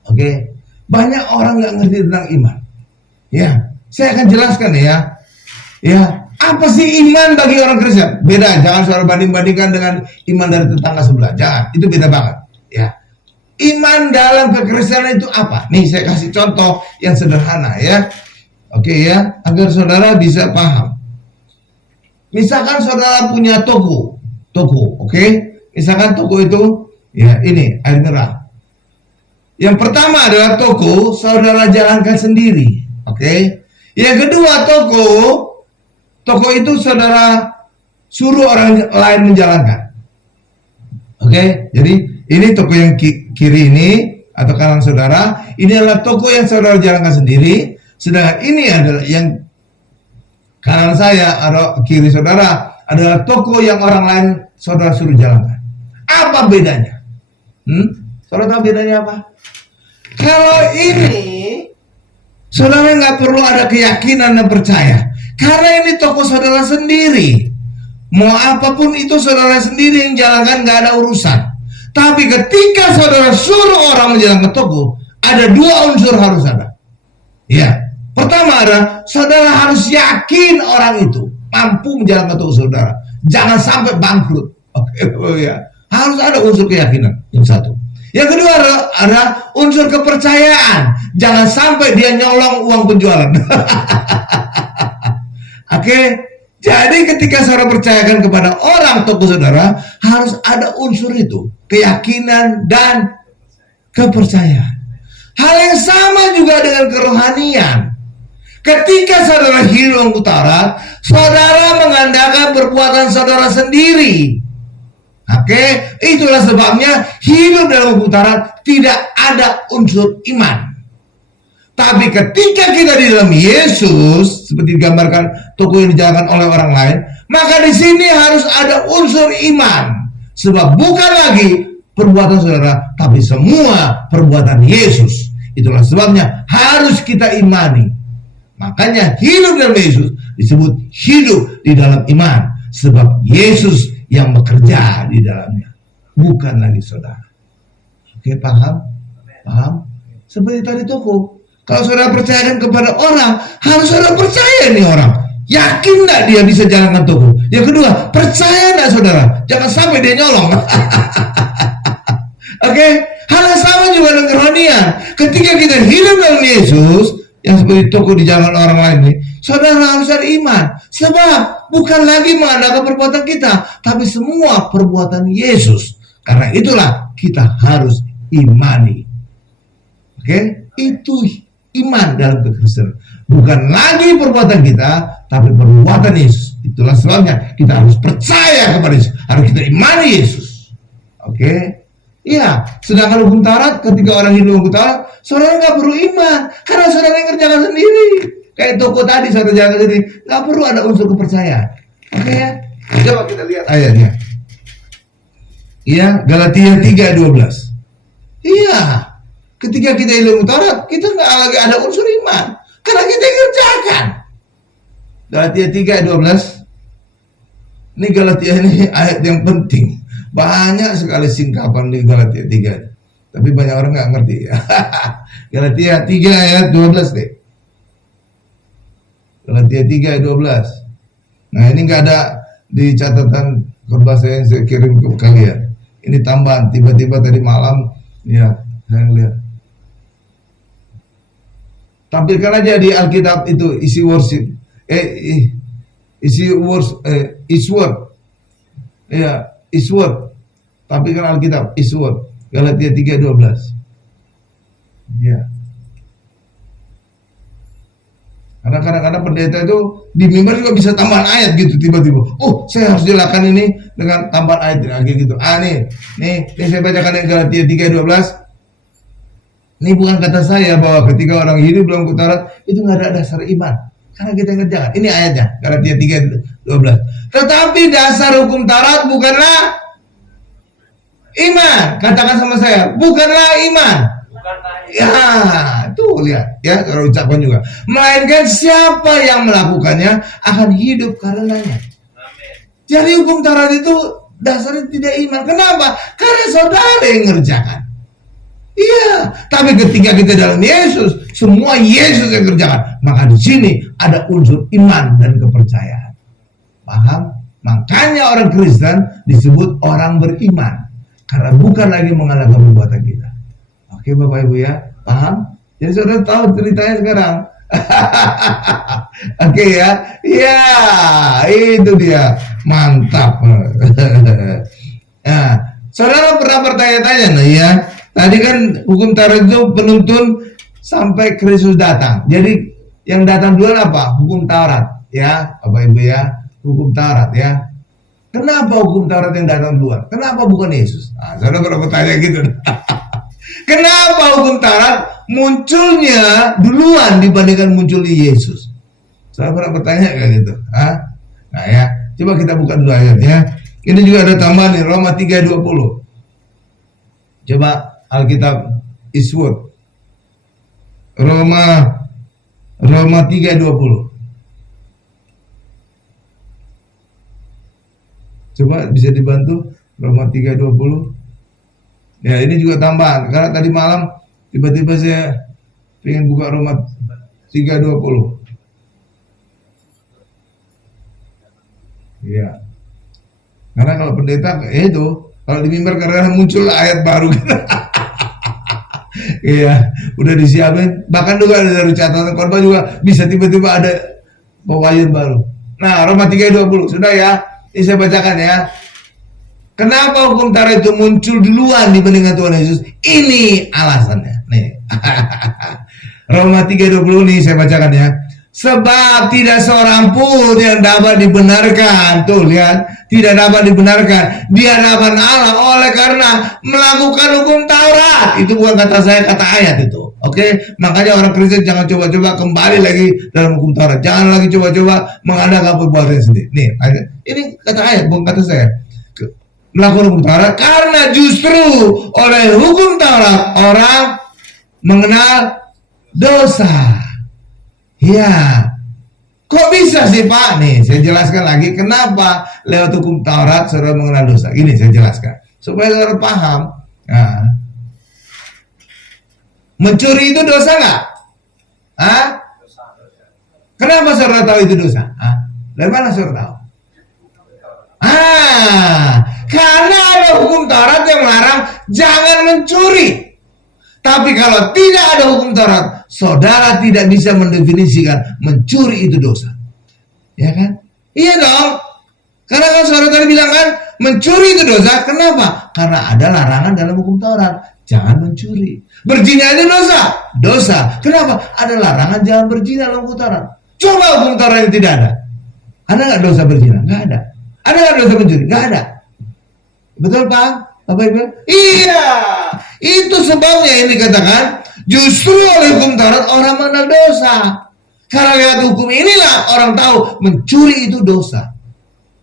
Oke. Banyak orang nggak ngerti tentang iman. Ya, saya akan jelaskan ya. Ya, apa sih iman bagi orang Kristen? Beda, jangan saudara banding-bandingkan dengan iman dari tetangga sebelah. Jangan, itu beda banget. Ya, iman dalam kekristenan itu apa? Nih, saya kasih contoh yang sederhana ya. Oke ya, agar saudara bisa paham. Misalkan saudara punya toko, oke? Misalkan toko itu, ya ini air mineral. Yang pertama adalah toko saudara jalankan sendiri, oke? Yang kedua toko itu saudara suruh orang lain menjalankan, oke? Jadi ini toko yang kiri ini atau kanan saudara, ini adalah toko yang saudara jalankan sendiri, sedangkan ini adalah yang kanan saya atau kiri saudara adalah toko yang orang lain saudara suruh jalankan. Apa bedanya? Saudara tahu bedanya apa? Kalau ini saudara nggak perlu ada keyakinan dan percaya, karena ini toko saudara sendiri. Mau apapun itu saudara sendiri yang jalankan, nggak ada urusan. Tapi ketika saudara suruh orang menjalankan toko, ada dua unsur harus ada. Ya, pertama ada saudara harus yakin orang itu mampu menjalankan toko saudara. Jangan sampai bangkrut. Oke, ya. Harus ada unsur keyakinan. Yang satu. Yang kedua ada unsur kepercayaan. Jangan sampai dia nyolong uang penjualan. Oke. Jadi ketika saudara percayakan kepada orang toko saudara, harus ada unsur itu, keyakinan dan kepercayaan. Hal yang sama juga dengan kerohanian. Ketika saudara hidup hukum Taurat, saudara mengandalkan perbuatan saudara sendiri. Oke, itulah sebabnya hidup dalam hukum Taurat tidak ada unsur iman. Tapi ketika kita di dalam Yesus, seperti digambarkan toko yang dijalankan oleh orang lain, maka di sini harus ada unsur iman. Sebab bukan lagi perbuatan saudara, tapi semua perbuatan Yesus. Itulah sebabnya harus kita imani. Makanya hidup dalam Yesus disebut hidup di dalam iman. Sebab Yesus yang bekerja di dalamnya, bukan lagi saudara. Oke, paham? Paham? Seperti tadi toko. Kalau saudara percayakan kepada orang, harus saudara percaya nih orang. Yakin nggak dia bisa jalankan toko? Yang kedua, percaya nggak saudara? Jangan sampai dia nyolong. Oke, hal yang sama juga dengan kerohanian. Ketika kita hidup dalam Yesus, yang seperti toko di jalan orang lain ini, saudara harus ada iman. Sebab bukan lagi mengandalkan perbuatan kita, tapi semua perbuatan Yesus. Karena itulah kita harus imani. Oke, itu iman dalam kekristenan. Bukan lagi perbuatan kita, tapi perbuatan Yesus. Itulah sebabnya kita harus percaya kepada Yesus. Harus kita imani Yesus. Oke. Iya, sedangkan hukum Taurat, ketika orang hidup hukum Taurat, saudara nggak perlu iman, karena saudara yang kerjakan sendiri. Kayak toko tadi saudara jalan sendiri, nggak perlu ada unsur kepercayaan. Oke ya, coba kita lihat ayatnya. Iya, Galatia 3:12. Iya, ketika kita hidup hukum Taurat, kita nggak lagi ada unsur iman, karena kita yang kerjakan. Galatia 3:12. Ini Galatia ini ayat yang penting. Banyak sekali singkapan di Galatia 3. Tapi banyak orang nggak ngerti. Galatia 3 ayat 12 deh. Galatia 3 ayat 12. Nah ini nggak ada di catatan kertas yang saya kirim ke kalian. Ini tambahan. Tiba-tiba tadi malam, ya saya lihat. Tampilkan aja di Alkitab itu isi worship. Isi worship, is word. Ya, is word. Tampilkan Alkitab, is word. Galatia 3:12. Ya. Karena kadang-kadang pendeta itu di mimbar juga bisa tambahan ayat gitu tiba-tiba. Oh, saya harus jelaskan ini dengan tambahan ayat kayak gitu. Nih saya bacakan yang Galatia 3:12. Ini bukan kata saya bahwa ketika orang hidup dalam kutaran itu nggak ada dasar iman. Karena kita ngerjakan. Ini ayatnya, Galatia 3:12. Tetapi dasar hukum Taurat bukanlah iman. Katakan sama saya, bukanlah iman. Ya, tuh lihat ya, kalau ucapan juga. Melainkan siapa yang melakukannya akan hidup karenanya. Jadi hukum Taurat itu dasarnya tidak iman. Kenapa? Karena saudara yang ngerjakan. Iya, tapi ketika kita dalam Yesus, semua Yesus yang kerjakan. Maka di sini ada unsur iman dan kepercayaan. Paham? Makanya orang Kristen disebut orang beriman. Karena bukan lagi mengandalkan perbuatan kita. Oke Bapak Ibu ya, paham? Jadi saudara tahu ceritanya sekarang. Oke ya, ya itu dia, mantap. Nah, saudara pernah bertanya-tanya, nah ya. Tadi kan hukum Taurat itu penuntun sampai Kristus datang. Jadi yang datang duluan apa? Hukum Taurat, ya, Bapak Ibu ya, hukum Taurat ya. Kenapa hukum Taurat yang datang duluan? Kenapa bukan Yesus? Nah, saudara pernah bertanya gitu. Kenapa hukum Taurat munculnya duluan dibandingkan muncul Yesus? Saudara pernah bertanya kayak gitu? Nah ya, coba kita buka dulu ayatnya. Ini juga ada tambahan nih, Roma 3:20. Coba Alkitab Isword Roma 3:20. Coba bisa dibantu Roma 3:20. Ya ini juga tambahan karena tadi malam tiba-tiba saya pengen buka Roma 3:20. Ya. Karena kalau pendeta itu kalau di mimbar kadang-kadang muncul ayat baru. Iya, udah disiapin. Bahkan juga dari catatan korban juga bisa tiba-tiba ada pewahyuan baru. Nah, Roma 3:20 sudah ya. Ini saya bacakan ya. Kenapa hukum Taurat itu muncul duluan dibandingkan Tuhan Yesus? Ini alasannya. Nih. Roma 3:20 nih saya bacakan ya. Sebab tidak seorang pun yang dapat dibenarkan. Tuh lihat, tidak dapat dibenarkan di hadapan Allah oleh karena melakukan hukum Taurat. Itu bukan kata saya, kata ayat itu. Oke, makanya orang Kristen jangan coba-coba kembali lagi dalam hukum Taurat. Jangan lagi coba-coba mengadakan perbuatan sendiri. Nih, ini kata ayat, bukan kata saya. Melakukan hukum Taurat karena justru oleh hukum Taurat orang mengenal dosa. Ya, kok bisa sih Pak? Nih, saya jelaskan lagi kenapa lewat hukum Taurat saudara mengenal dosa. Ini saya jelaskan supaya saudara paham. Nah, mencuri itu dosa nggak? Kenapa saudara tahu itu dosa? Dari mana saudara tahu? Karena ada hukum Taurat yang melarang jangan mencuri. Tapi kalau tidak ada hukum Taurat, saudara tidak bisa mendefinisikan mencuri itu dosa. Ya kan? Iya dong. Karena kan saudara tadi bilang kan, mencuri itu dosa. Kenapa? Karena ada larangan dalam hukum Taurat. Jangan mencuri. Berzina itu dosa. Dosa. Kenapa? Ada larangan jangan berzina dalam hukum Taurat. Coba hukum Taurat yang tidak ada. Ada nggak dosa berzina? Nggak ada. Ada nggak dosa mencuri? Nggak ada. Betul Pak? Bapak Ibu? Iya. Itu sebabnya ini dikatakan justru oleh hukum Taurat orang mengenal dosa. Karena lewat hukum inilah orang tahu mencuri itu dosa.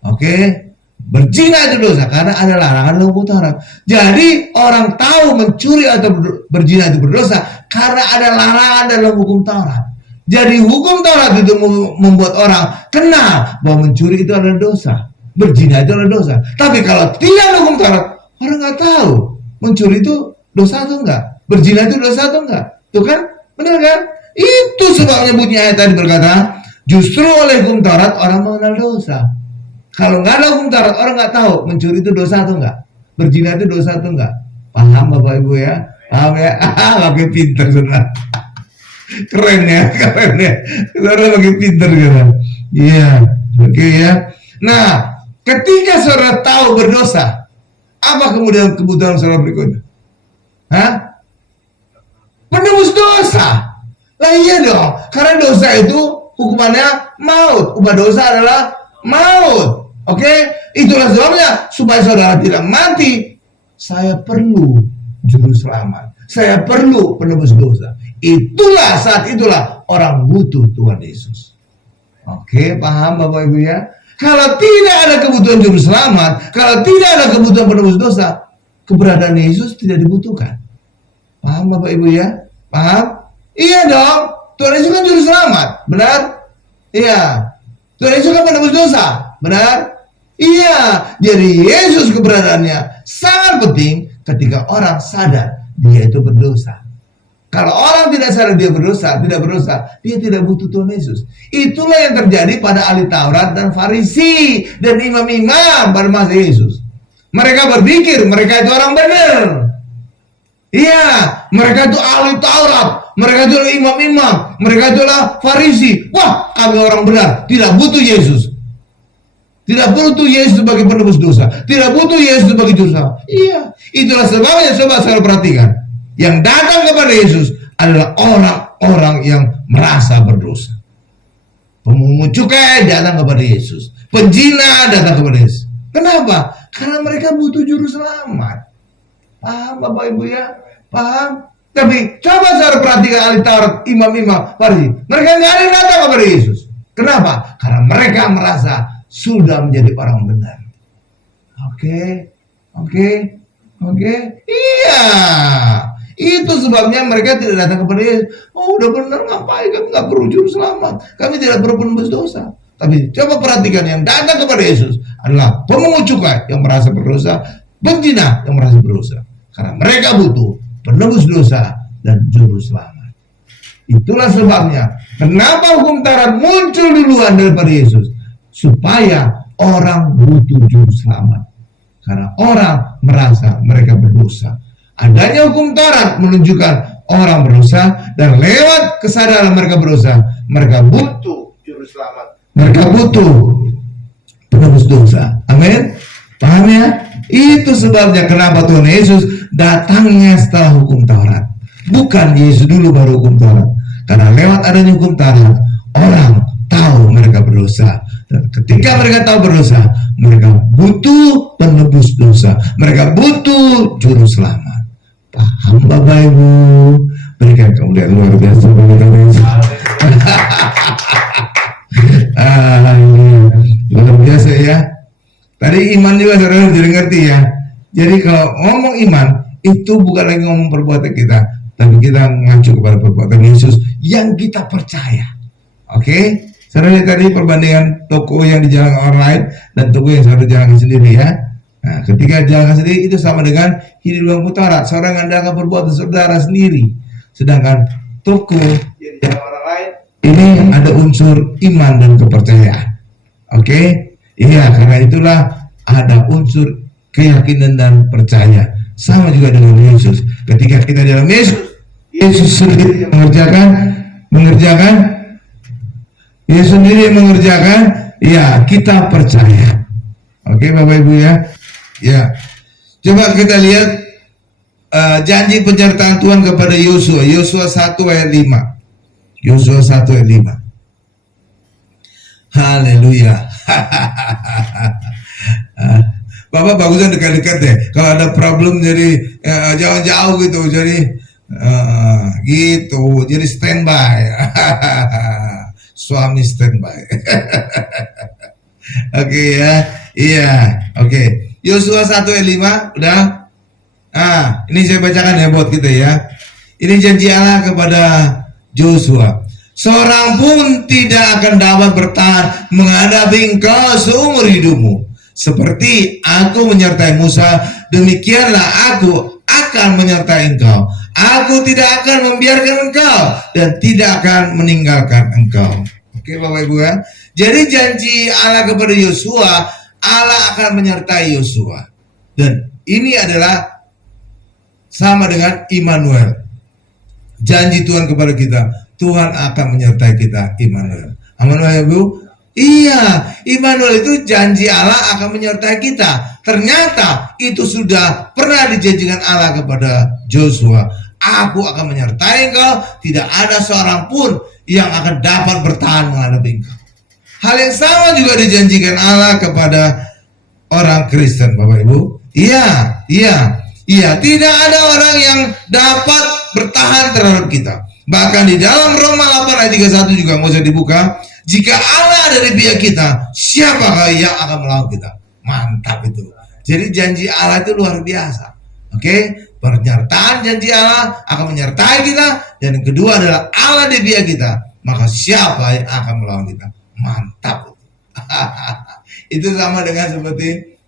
Oke? Berzina itu dosa karena ada larangan dalam hukum Taurat. Jadi orang tahu mencuri atau berzina itu berdosa karena ada larangan dalam hukum Taurat. Jadi hukum Taurat itu membuat orang kenal bahwa mencuri itu adalah dosa, berzina itu adalah dosa. Tapi kalau tidak ada hukum Taurat, orang nggak tahu mencuri itu dosa atau enggak, berzina itu dosa atau enggak. Tuh kan, benar kan? Itu sebabnya bunyi ayat tadi berkata, justru oleh hukum Taurat orang mengenal dosa. Kalau nggak ada hukum Taurat, orang nggak tahu mencuri itu dosa atau enggak, berzina itu dosa atau enggak. Paham Bapak Ibu ya? Paham ya? Oke, pintar saudara. Keren ya, keren ya. Saudara makin pinter gitu. Iya, oke ya. Nah, ketika saudara tahu berdosa, apa kemudian kebutuhan saudara berikutnya? Hah? Penebus dosa. Lah iya dong, karena dosa itu hukumannya maut. Ubah dosa adalah maut. Oke? Itulah sebabnya supaya saudara tidak mati, saya perlu juru selamat. Saya perlu penebus dosa. Itulah saat itulah orang butuh Tuhan Yesus. Oke, paham Bapak Ibu ya? Kalau tidak ada kebutuhan juru selamat, kalau tidak ada kebutuhan penebus dosa, keberadaan Yesus tidak dibutuhkan. Paham Bapak Ibu ya? Paham? Iya dong. Tuhan Yesus kan juru selamat, benar? Iya. Tuhan Yesus kan penebus dosa, benar? Iya. Jadi Yesus keberadaannya sangat penting ketika orang sadar dia itu berdosa. Kalau orang tidak sadar dia berdosa, tidak berdosa, dia tidak butuh Tuhan Yesus. Itulah yang terjadi pada ahli Taurat dan Farisi dan imam-imam pada masa Yesus. Mereka berpikir mereka itu orang benar. Iya, mereka itu ahli Taurat, mereka itu imam-imam, mereka itulah Farisi. Wah, kami orang benar, tidak butuh Yesus. Tidak butuh Yesus sebagai penebus dosa. Tidak butuh Yesus sebagai juru selamat. Iya, itulah sebabnya coba saya perhatikan. Yang datang kepada Yesus adalah orang-orang yang merasa berdosa. Pemungut cukai datang kepada Yesus. Penjina datang kepada Yesus. Kenapa? Karena mereka butuh juru selamat. Paham Bapak Ibu ya? Paham? Tapi coba saya perhatikan ahli Taurat, imam-imam, Farisi. Mereka nggak ada yang datang kepada Yesus. Kenapa? Karena mereka merasa sudah menjadi orang benar. Oke. Iya. Itu sebabnya mereka tidak datang kepada Yesus. Oh, udah benar, ngapain? Kami nggak perlu juru selamat. Kami tidak perlu penebus dosa. Tapi coba perhatikan, yang datang kepada Yesus adalah pemungut cukai yang merasa berdosa, penjina yang merasa berdosa. Karena mereka butuh penebus dosa dan juru selamat. Itulah sebabnya kenapa hukum Taurat muncul duluan daripada Yesus. Supaya orang butuh juru selamat. Karena orang merasa mereka berdosa. Adanya hukum Taurat menunjukkan orang berdosa, dan lewat kesadaran mereka berdosa, mereka butuh juru selamat. Mereka butuh penebus dosa. Amin. Paham ya? Itu sebabnya kenapa Tuhan Yesus datangnya setelah hukum Taurat. Bukan Yesus dulu baru hukum Taurat. Karena lewat adanya hukum Taurat, orang tahu mereka berdosa. Dan ketika mereka tahu berdosa, mereka butuh penebus dosa. Mereka butuh juru selamat. Paham Bapak Ibu? Berikan kemuliaan luar biasa bagi kami. Luar biasa ya. Tadi iman juga saudara jadi ngerti ya. Jadi kalau ngomong iman itu bukan lagi ngomong perbuatan kita, tapi kita mengacu kepada perbuatan Yesus yang kita percaya. Oke? Saudara lihat tadi perbandingan toko yang dijalankan orang lain dan toko yang saudara jalankan sendiri ya. Nah, ketika jalankan sendiri itu sama dengan hidup dalam putaran. Saudara mengandalkan perbuatan saudara sendiri. Sedangkan toko yang dijalankan orang lain ini ada unsur iman dan kepercayaan. Oke? Iya, karena itulah ada unsur keyakinan dan percaya. Sama juga dengan Yesus. Ketika kita dalam Yesus, Yesus sendiri yang mengerjakan, Yesus sendiri yang mengerjakan, ya kita percaya. Oke Bapak Ibu ya. Ya, coba kita lihat janji penyertaan Tuhan kepada Yosua. Yosua 1 ayat 5. Yosua 1 ayat 5. Haleluya. Bapak bagusnya dekat-dekat deh. Kalau ada problem jadi jangan jauh gitu. Jadi gitu. Jadi standby. Suami standby. Oke ya. Iya. Oke. Yosua 1 ayat 5 udah. Ini saya bacakan ya buat kita ya. Ini janji Allah kepada Joshua. Seorang pun tidak akan dapat bertahan menghadapi engkau seumur hidupmu. Seperti aku menyertai Musa, demikianlah aku akan menyertai engkau. Aku tidak akan membiarkan engkau dan tidak akan meninggalkan engkau. Oke Bapak Ibu ya. Jadi janji Allah kepada Yosua, Allah akan menyertai Yosua. Dan ini adalah sama dengan Immanuel. Janji Tuhan kepada kita, Tuhan akan menyertai kita, Immanuel. Amin ya Bu? Iya, Immanuel itu janji Allah akan menyertai kita. Ternyata itu sudah pernah dijanjikan Allah kepada Joshua. Aku akan menyertai engkau, tidak ada seorang pun yang akan dapat bertahan menghadapi engkau. Hal yang sama juga dijanjikan Allah kepada orang Kristen, Bapak Ibu. Iya, tidak ada orang yang dapat bertahan terhadap kita. Bahkan di dalam Roma 8 ayat 31 juga nggak usah dibuka. Jika Allah ada di pihak kita, siapakah yang akan melawan kita? Mantap itu. Jadi janji Allah itu luar biasa. Oke, penyertaan janji Allah akan menyertai kita, dan yang kedua adalah Allah di pihak kita. Maka siapa yang akan melawan kita? Mantap. Itu sama dengan seperti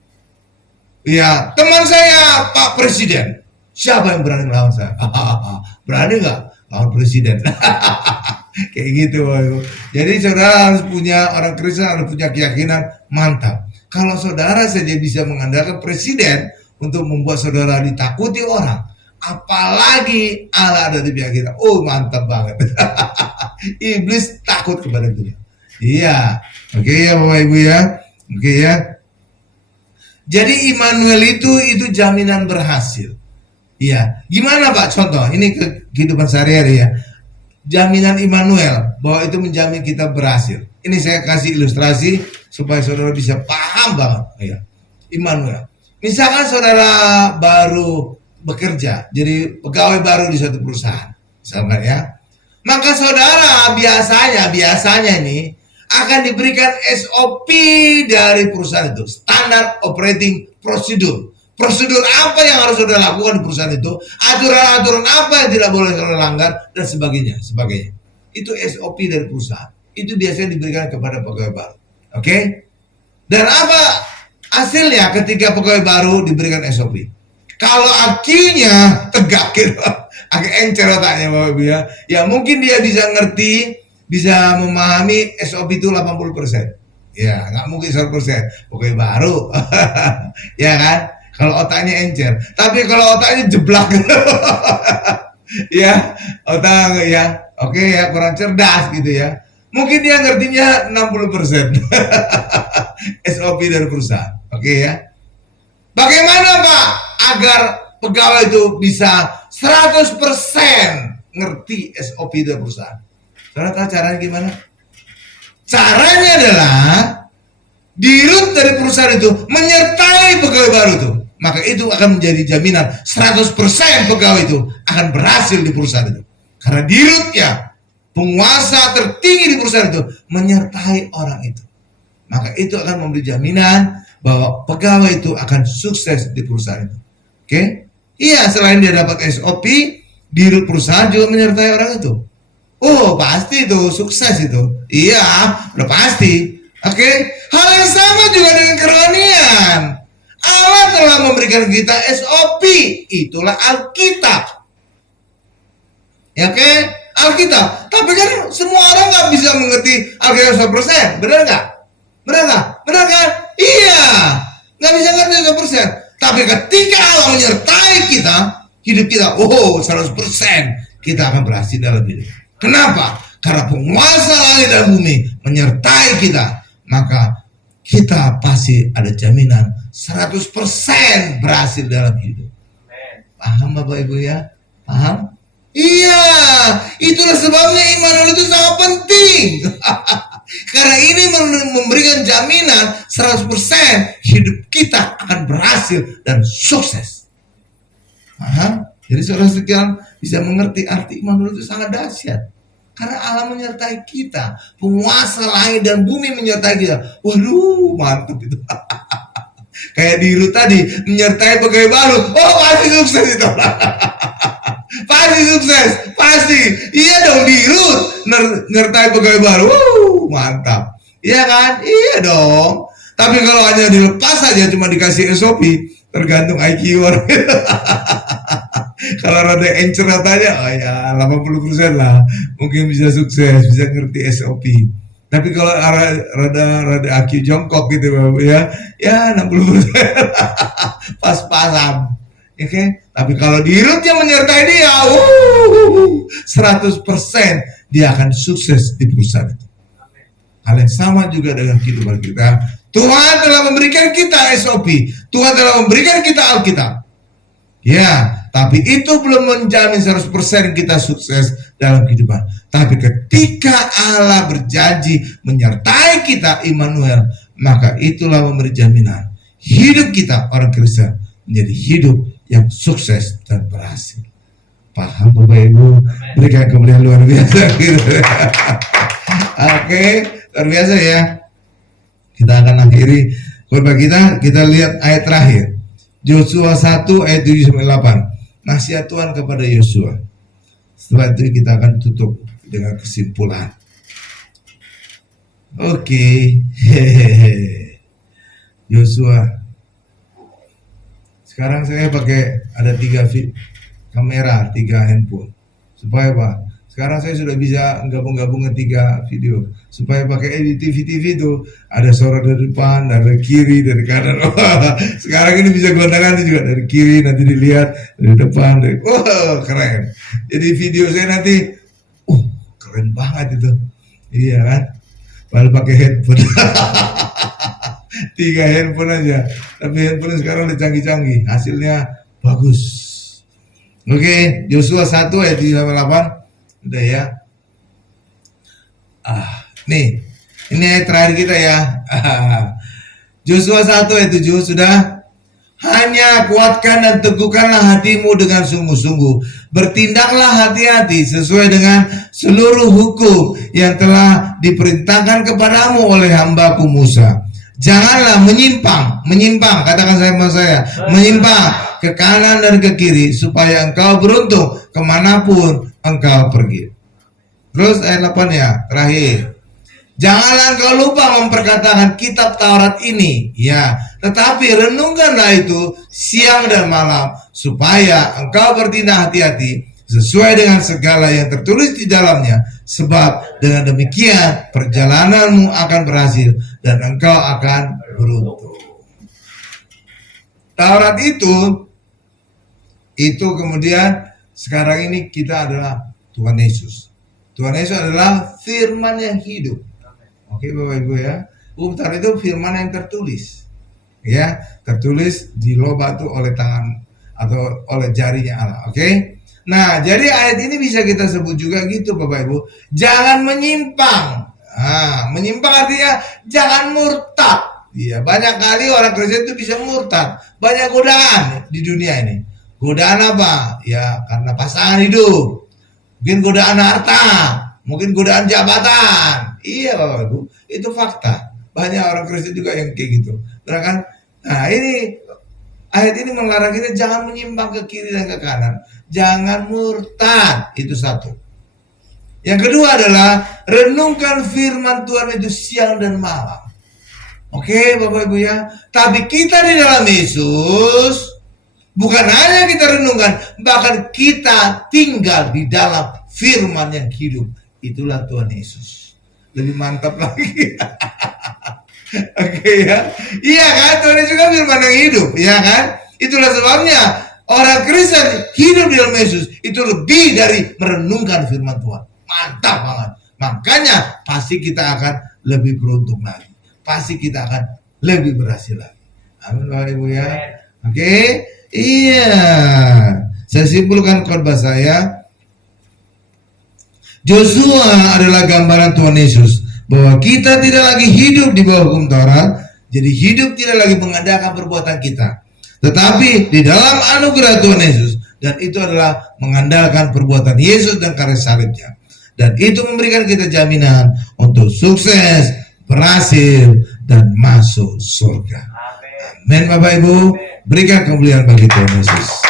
ya, teman saya Pak Presiden. Siapa yang berani melawan saya? Berani nggak lawan Presiden? Kayak gitu. Jadi saudara harus punya, orang Kristen harus punya keyakinan mantap. Kalau saudara saja bisa mengandalkan Presiden untuk membuat saudara ditakuti orang, apalagi Allah ada di pihak kita. Oh, mantap banget. Iblis takut kepada kita. Iya. Oke ya Bapak Ibu ya. Oke ya. Jadi Immanuel itu jaminan berhasil. Iya. Gimana Pak contoh? Ini kehidupan sehari-hari ya. Jaminan Immanuel bahwa itu menjamin kita berhasil. Ini saya kasih ilustrasi supaya saudara bisa paham banget. Ya. Immanuel. Misalkan saudara baru bekerja, jadi pegawai baru di suatu perusahaan, misalkan ya. Maka saudara biasanya ini akan diberikan SOP dari perusahaan itu, standar operating procedure. Prosedur apa yang harus saudara lakukan di perusahaan itu, aturan-aturan apa yang tidak boleh saudara langgar, dan sebagainya. Itu SOP dari perusahaan. Itu biasanya diberikan kepada pegawai baru. Oke? Dan apa hasilnya ketika pegawai baru diberikan SOP? Kalau IQ-nya tegak gitu, agak encer otaknya Bapak Ibu ya. Ya mungkin dia bisa ngerti, bisa memahami SOP itu 80%. Ya, nggak mungkin 100%. Pegawai baru. Ya kan? Kalau otaknya encer. Tapi kalau otaknya jeblak ya, otak ya, oke ya, kurang cerdas gitu ya. Mungkin dia ngertinya 60% SOP dari perusahaan. Oke ya. Bagaimana Pak agar pegawai itu bisa 100% ngerti SOP dari perusahaan? Saudara tahu caranya gimana? Caranya adalah dirut dari perusahaan itu menyertai pegawai baru itu. Maka itu akan menjadi jaminan 100% pegawai itu akan berhasil di perusahaan itu. Karena dirutnya, penguasa tertinggi di perusahaan itu menyertai orang itu. Maka itu akan memberi jaminan bahwa pegawai itu akan sukses di perusahaan itu. Oke? Iya, selain dia dapat SOP, dirut perusahaan juga menyertai orang itu. Oh, pasti itu sukses itu. Iya, udah pasti. Oke? Hal yang sama juga dengan kerohanian. Allah telah memberikan kita SOP, itulah Alkitab. Ya kan? Alkitab. Tapi kan semua orang nggak bisa mengerti Alkitab 100%. Benar nggak? Benar kan? Iya. Nggak bisa ngerti 100%. Tapi ketika Allah menyertai kita, hidup kita, 100%, kita akan berhasil dalam hidup. Kenapa? Karena penguasa langit dan bumi menyertai kita. Maka kita pasti ada jaminan 100% berhasil dalam hidup. Paham Bapak Ibu ya? Paham? Iya, itulah sebabnya Immanuel itu sangat penting. Karena ini memberikan jaminan 100% hidup kita akan berhasil dan sukses. Paham? Jadi saudara sekalian bisa mengerti arti Immanuel itu sangat dahsyat. Karena Allah menyertai kita, penguasa langit dan bumi menyertai kita. Waduh, mantap itu. Kayak dirut tadi menyertai pegawai baru. Oh, pasti sukses itu. Pasti sukses, pasti. Iya dong, dirut menyertai pegawai baru. Mantap. Iya kan? Iya dong. Tapi kalau hanya dilepas saja, cuma dikasih SOP, tergantung IQ orang. Kalau rada encer katanya, oh ya 80% lah, mungkin bisa sukses, bisa ngerti SOP. Tapi kalau rada IQ jongkok gitu ya 60% pas-pasan. Ya kan? Tapi kalau dirutnya menyertai dia, 100% dia akan sukses di perusahaan itu. Hal yang sama juga dengan kehidupan kita. Tuhan telah memberikan kita SOP, Tuhan telah memberikan kita Alkitab. Ya, tapi itu belum menjamin 100% kita sukses dalam kehidupan. Tapi ketika Allah berjanji menyertai kita, Immanuel, maka itulah memberi jaminan hidup kita orang Kristen menjadi hidup yang sukses dan berhasil. Paham Bapak Ibu? Berikan kemuliaan luar biasa. Oke, luar biasa ya. Kita akan akhiri khotbah kita lihat ayat terakhir. Yosua 1 ayat 7-8. Nasihat Tuhan kepada Yosua. Setelah itu kita akan tutup dengan kesimpulan. Oke. Yosua. Sekarang saya pakai ada 3 kamera, 3 handphone. Supaya apa? Sekarang saya sudah bisa gabung-gabung 3 video. Supaya pakai edit TV itu ada suara dari depan, dari kiri, dari kanan. Sekarang ini bisa gondangan juga dari kiri, nanti dilihat dari depan. Keren. Jadi video saya nanti, keren banget itu. Iya kan? Baru pakai handphone. 3 handphone aja. Tapi handphone sekarang udah canggih-canggih. Hasilnya bagus. Oke, Yosua 1 ayat 8. Udah ya. Nih. Ini ayat terakhir kita ya. Yosua 1 ayat 7 sudah. Hanya kuatkan dan teguhkanlah hatimu dengan sungguh-sungguh. Bertindaklah hati-hati sesuai dengan seluruh hukum yang telah diperintahkan kepadamu oleh hambaku Musa. Janganlah menyimpang, katakan saya, menyimpang ke kanan dan ke kiri, supaya engkau beruntung kemanapun engkau pergi. Terus ayat 8 ya, terakhir. Janganlah engkau lupa memperkatakan kitab Taurat ini, ya, tetapi renungkanlah itu siang dan malam, supaya engkau bertindak hati-hati sesuai dengan segala yang tertulis di dalamnya, sebab dengan demikian perjalananmu akan berhasil dan engkau akan beruntung. Taurat itu kemudian sekarang ini kita adalah Tuhan Yesus. Tuhan Yesus adalah firman yang hidup. Oke Bapak Ibu ya. Taurat itu firman yang tertulis. Ya, tertulis di loh batu oleh tangan atau oleh jarinya Allah. Oke? Nah, jadi ayat ini bisa kita sebut juga gitu Bapak Ibu. Jangan menyimpang. Menyimpang artinya jangan murtad. Iya, banyak kali orang Kristen itu bisa murtad. Banyak godaan di dunia ini. Godaan apa? Ya, karena pasangan hidup. Mungkin godaan harta, mungkin godaan jabatan. Iya Bapak Ibu, itu fakta. Banyak orang Kristen juga yang kayak gitu. Benar kan? Nah, ini ayat ini melarang kita jangan menyimpang ke kiri dan ke kanan. Jangan murtad, itu satu. Yang kedua adalah renungkan firman Tuhan itu siang dan malam. Oke Bapak Ibu ya. Tapi kita di dalam Yesus, bukan hanya kita renungkan, bahkan kita tinggal di dalam firman yang hidup. Itulah Tuhan Yesus. Lebih mantap lagi. Oke ya. Iya kan, Tuhan Yesus juga firman yang hidup, ya kan? Itulah sebabnya orang Kristen hidup di dalam Yesus itu lebih dari merenungkan firman Tuhan. Mantap banget. Makanya pasti kita akan lebih beruntung lagi. Pasti kita akan lebih berhasil lagi. Amin Bapak Ibu ya. Oke. Iya. Saya simpulkan khotbah saya. Yosua adalah gambaran Tuhan Yesus bahwa kita tidak lagi hidup di bawah hukum Taurat. Jadi hidup tidak lagi mengandalkan perbuatan kita, tetapi di dalam anugerah Tuhan Yesus, dan itu adalah mengandalkan perbuatan Yesus dan karya salibnya. Dan itu memberikan kita jaminan untuk sukses, berhasil, dan masuk surga. Amin Bapak Ibu. Berikan kemuliaan bagi Tuhan Yesus.